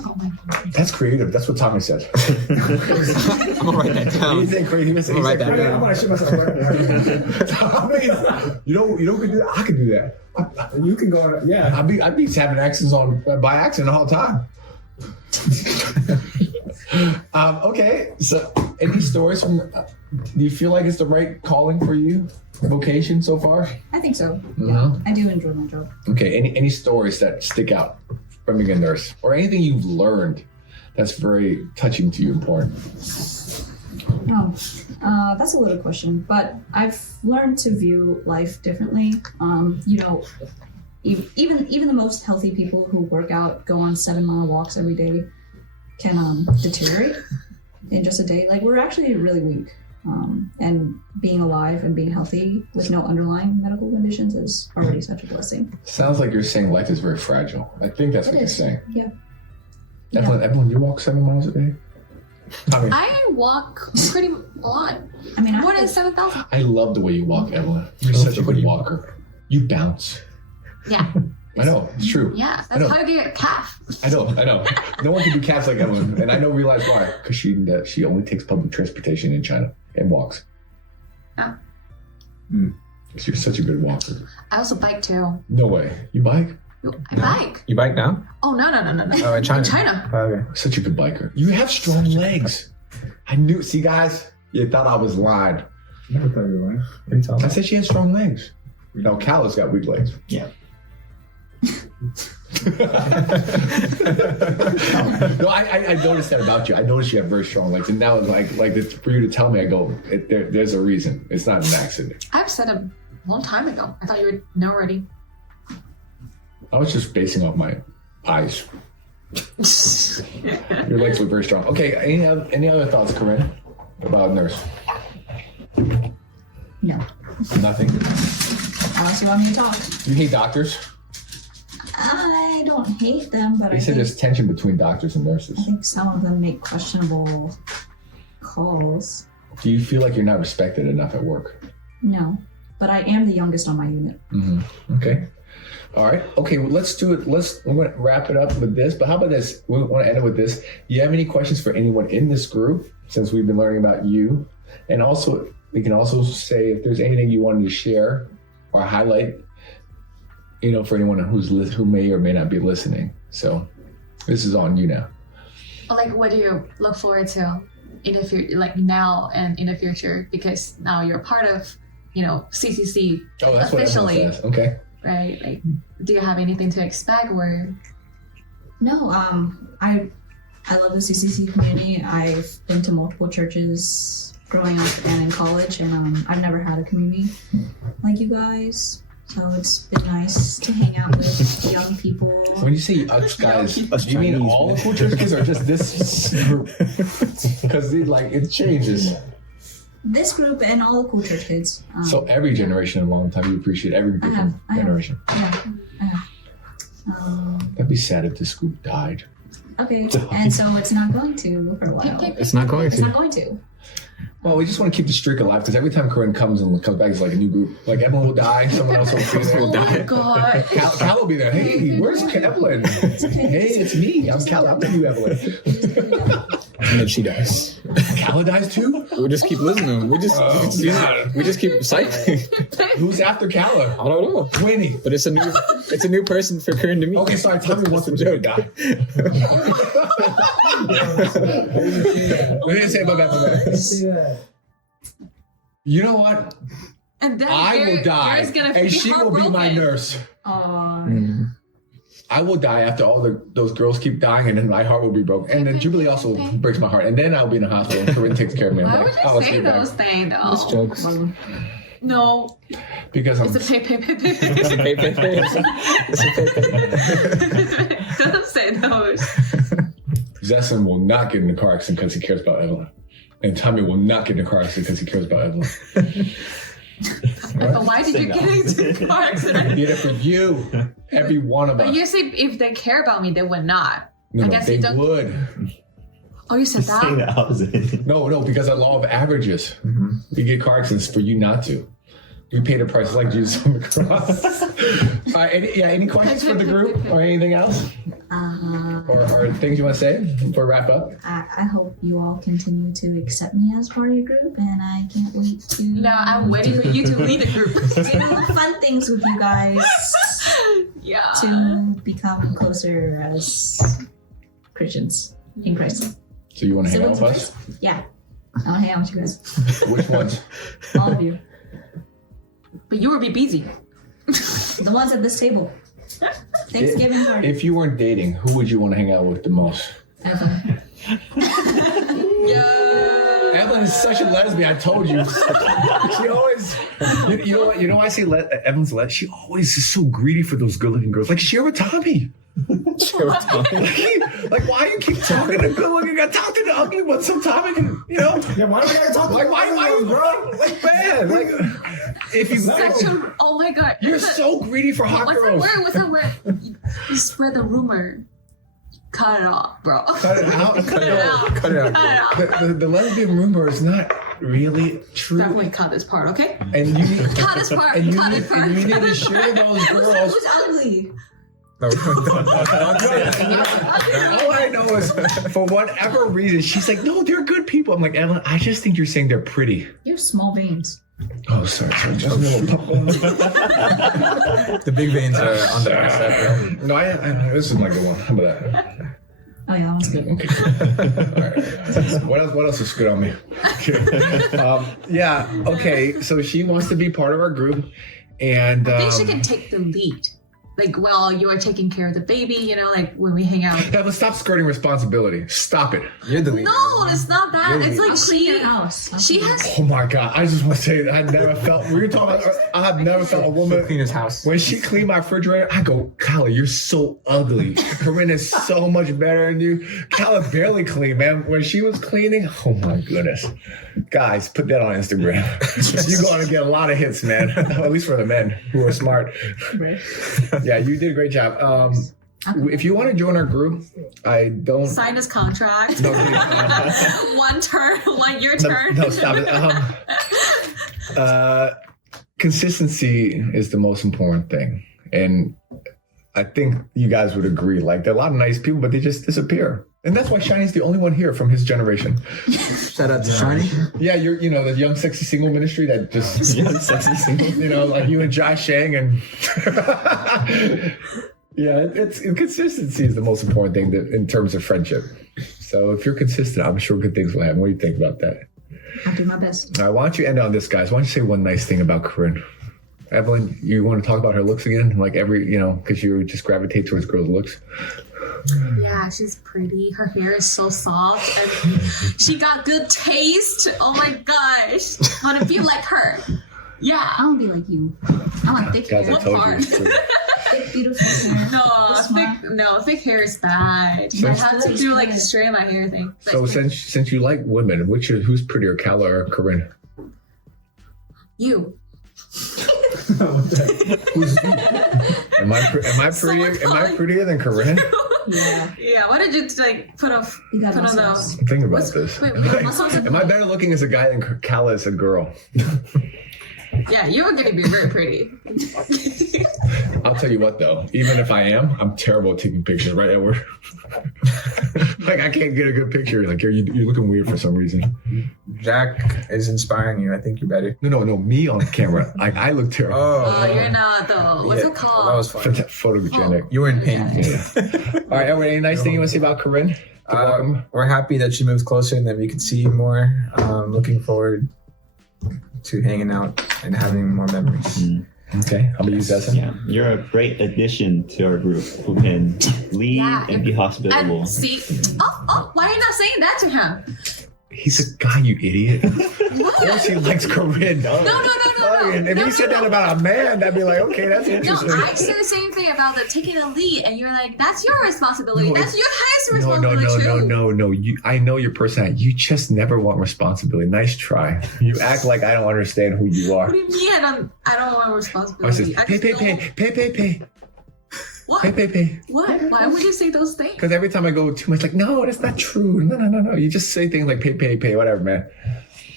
That's creative. That's what Tommy said. I'm gonna write that What do down. you think, Corinne? He said I'll write that creative. I'm gonna shit myself right Tommy, you know who could do that? I could do that. now. You can go, yeah. I'd be having accidents by accident all the time. Okay, so any stories from? Do you feel like it's the right calling for you, vocation so far? I think so. Mhm. Yeah, I do enjoy my job. Okay, any stories that stick out from being a nurse, or anything you've learned that's very touching to you, important? Oh, That's a little question, but I've learned to view life differently. You know, even the most healthy people who work out, go on 7-mile walks every day, can deteriorate in just a day. Like, we're actually really weak. And being alive and being healthy with no underlying medical conditions is already such a blessing. Sounds like you're saying life is very fragile. I think that's what you're saying. Yeah. Evelyn, you walk 7 miles a day? I walk pretty a lot. I mean, More than 7,000. I love the way you walk, Evelyn. You're such a good walker. You bounce. Yeah. I know, it's true. Yeah. I know. That's how you get a calf. I know. No one can do calves like Evelyn, and I realize why. Because she only takes public transportation in China and walks. Yeah. Because you're such a good walker. I also bike too. No way. You bike? I bike. You bike now? Oh, no. Oh, in China. In China. Oh, okay. Such a good biker. You have strong legs. I knew. See, guys, you thought I was lying. Never thought you were lying. What are you talking I about? said she has strong legs. No, Call's got weak legs. Yeah. No, I noticed that about you. I noticed you have very strong legs, and now like it's for you to tell me. I go, there's a reason. It's not an accident. I've said a long time ago. I thought you would know already. I was just basing off my eyes. Your legs look very strong. Okay, any other thoughts, Corinne, about a nurse? No. Nothing. Unless you want me to talk. You hate doctors? I don't hate them, but They I said think, there's tension between doctors and nurses. I think some of them make questionable calls. Do you feel like you're not respected enough at work? No, but I am the youngest on my unit. Mm-hmm. Okay. All right. Okay. Well, let's do it. We're going to wrap it up with this. But how about this? We want to end it with this. Do you have any questions for anyone in this group? Since we've been learning about you, and also we can also say if there's anything you wanted to share or highlight, you know, for anyone who may or may not be listening. So this is on you now. Like, what do you look forward to in the future, like now and in the future? Because now you're part of, you know, CCC Oh, that's officially, what everyone says. Okay. right? Like, do you have anything to expect or? No, I love the CCC community. I've been to multiple churches growing up and in college, and I've never had a community like you guys. So it's been nice to hang out with young people. When you say us guys, do Us you mean Chinese, all man. the cool church kids or just this group? Because it changes. This group and all the cool church kids. So every generation in a long time, you appreciate every different I have. generation. Yeah. That'd be sad if this group died. Okay, and so it's not going to for a while. It's not going It's to. not going to. Well, we just want to keep the streak alive because every time Corinne comes back, it's like a new group. Like Evelyn will die, someone else will be there. Oh my god! Cal will be there. Hey, where's Evelyn? Hey, it's me. I'm Cal. I'm the new Evelyn. And then she dies. Cal dies too? We just keep listening. We just God. we just keep cycling. Who's after Cal? I don't know. Winnie. But it's a new person for Corinne to meet. Okay, sorry. Tommy wants to die. What did I say about that? You know what? And then I will die, Gary's gonna and be she will be my heartbroken. nurse. Mm. I will die after all those girls keep dying, and then my heart will be broken. And then Jubilee also breaks my heart, and then I'll be in the hospital, and Corinne takes care of me. I'm Why like, would you oh, say stay back. those things though? It's jokes. No, Because I'm it's a pay. It's a pay. It's a pay. Don't say those. Zesson will not get in a car accident because he cares about Evelyn. And Tommy will not get in a car accident because he cares about Evelyn. But why did you get into a car I accident? did it for you. Every one of But us. you say if they care about me, they would not. No, I guess they you don't. would. Oh, you said Say that? the opposite. No, because of law of averages. We get car accidents for you not to. We pay the price like Jesus on the cross. Any questions for the group or anything else? Or things you want to say before we wrap up? I hope you all continue to accept me as part of your group, and I can't wait to No, I'm waiting for you to lead the group. do fun things with you guys Yeah. to become closer as Christians in Christ. So you want to hang out Siblings with us? first? Yeah. I want to hang out with you guys. Which ones? All of you. But you will be busy. The ones at this table. Thanksgiving party. If you weren't dating, who would you want to hang out with the most? Evelyn. Evelyn is such a lesbian. I told you. She always, you know what? You know why I say Evelyn's lesbian? She always is so greedy for those good-looking girls. Like share with Tommy. Like why you keep talking to good-looking guys? Talk to the ugly ones. So Tommy can, you know. Yeah, why do we gotta talk Like why, bro? Like man, like if you, Oh my god. you're so greedy for hot girls. What's that word? You spread the rumor. Cut it off, bro. Cut it out. Cut it out. Cut it out. Cut it out. The lesbian rumor is not really true. Definitely cut this part, okay? And you need Cut this part. and you Cut need, it part. and you need to share those girls. Who's ugly? No, don't say that. All I know is, for whatever reason, she's like, "No, they're good people." I'm like, Evelyn, I just think you're saying they're pretty. You have small veins. Oh, sorry, just a little pop. The big veins are on the outside. No, I this is my good one. How about that? Oh yeah, that one's good. Okay. All right. What else is good on me? Yeah. Okay. So she wants to be part of our group, and I think she can take the lead. Like, while you are taking care of the baby, you know, like when we hang out. Evelyn, stop skirting responsibility. Stop it. You're the leader. No, it's not that. It's like I'll clean your house. she has. Oh my God! I just want to say that I never felt. We were talking. I've never felt a woman Clean his house. when she cleaned my refrigerator. I go, Kala, you're so ugly. Corinne is so much better than you. Kala barely clean, man. When she was cleaning, oh my goodness, guys, put that on Instagram. You're going to get a lot of hits, man. At least for the men who are smart. Yeah, you did a great job. If you want to join our group, I don't. Sign his contract. No, One turn, your turn. No, stop it. Consistency is the most important thing. And I think you guys would agree. Like, there are a lot of nice people, but they just disappear. And that's why Shiny's the only one here from his generation. Shout out to Shiny. Yeah, you're, the young, sexy single ministry that just, Young, sexy single. like you and Josh Shang and. Yeah, consistency is the most important thing in terms of friendship. So if you're consistent, I'm sure good things will happen. What do you think about that? I'll do my best. All right, why don't you end on this, guys? Why don't you say one nice thing about Corinne? Evelyn, you want to talk about her looks again? Like because you just gravitate towards girls' looks. Yeah, she's pretty. Her hair is so soft. And she got good taste. Oh my gosh. I want to be like her. Yeah. I want to be like you. I want thick Guys, hair. I told you. part? It's true. Thick, beautiful hair. Thick hair is bad. I have to do like straight my hair thing. So since you like women, who's prettier, Kala or Corinne? You. Who's am I prettier? Am I prettier than Corinne? Yeah. Yeah. Why did you put on You got put on muscles. those? Think about this. Wait, muscles? Am I better looking as a guy than Kala as a girl? Yeah, you were gonna be very pretty. I'll tell you what though, even if I am, I'm terrible at taking pictures, right, Edward? Like I can't get a good picture. Like you're looking weird for some reason. Jack is inspiring you. I think you're better. No, me on camera. I look terrible. Oh, you're not though. What's it called? That was fun. Photogenic. You were in pain. All right, Edward, any nice thing you want to say about Corinne? We're happy that she moved closer and that we could see you more. Looking forward to hanging out and having more memories. Okay, I'm gonna use that. Yeah, you're a great addition to our group who can lead and be hospitable. And see, why are you not saying that to him? He's a guy, you idiot. Of course he likes Corinne. No. If you said that about a man, that'd be like, okay, that's No, interesting. I said the same thing about taking the lead, and you're like, that's your responsibility. No, that's your highest responsibility No. too. I know your personality. You just never want responsibility. Nice try. You act like I don't understand who you are. What do you mean I don't want I responsibility? said, pay. What? Pay. What? Why would you say those things? Because every time I go too much, like, no, that's not true. No. You just say things like pay, whatever, man.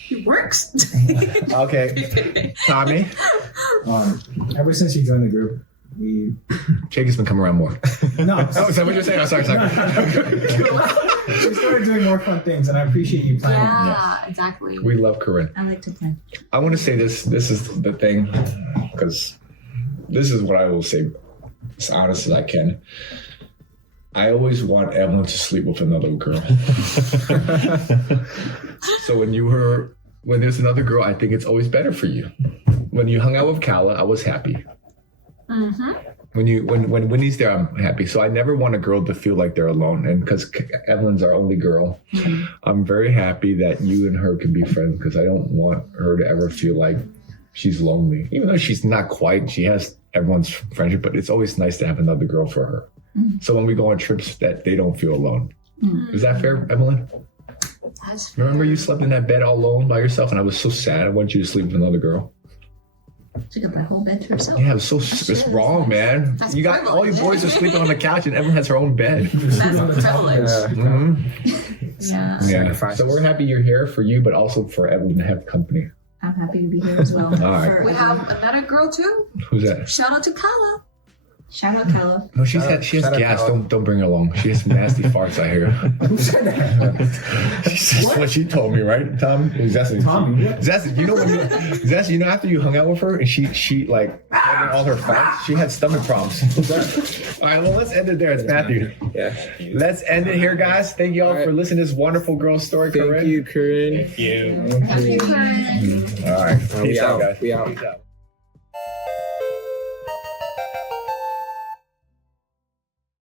It works. Okay. Tommy? Ever since you joined the group, we. Jake has been coming around more. No. Oh, is that what you're saying? Oh, sorry. We started doing more fun things, and I appreciate you playing. Yeah, exactly. We love Corinne. I like to play. I want to say this. This is the thing, because this is what I will say as honest as I can. I always want Evelyn to sleep with another girl. So when there's another girl, I think it's always better for you. When you hung out with Kala, I was happy. Mm-hmm. when Winnie's there, I'm happy. So I never want a girl to feel like they're alone. And because Evelyn's our only girl, I'm very happy that you and her can be friends because I don't want her to ever feel like she's lonely. Even though she's not quite, she has everyone's friendship, but it's always nice to have another girl for her. So when we go on trips, that they don't feel alone. Is that fair, Evelyn? Remember you slept in that bed all alone by yourself, and I was so sad. I wanted you to sleep with another girl. She got that whole bed to herself. Yeah, it was it's wrong, man. That's You got all your boys are sleeping on the couch, and Evelyn has her own bed. That's privilege. Yeah. Yeah. So we're happy you're here for you, but also for Evelyn to have company. I'm happy to be here as well. All right. We have another girl too. Who's that? Shout out to Kala. Shout out Kella. No, she has shout out gas. Ellen. Don't bring her along. She has some nasty farts, I hear. That's what she told me, right, Tom? Zesty. Tommy, yeah. Zesty, you know Zesty, you know after you hung out with her and she like had all her farts, she had stomach problems. All right, well let's end it there. It's Matthew. Yeah. Let's end it here, guys. Thank you all for listening to this wonderful girl story, Corinne. Thank you, Corinne. Thank you. Thank you, Corinne. All right. We Peace out, out. guys. We out. Peace out.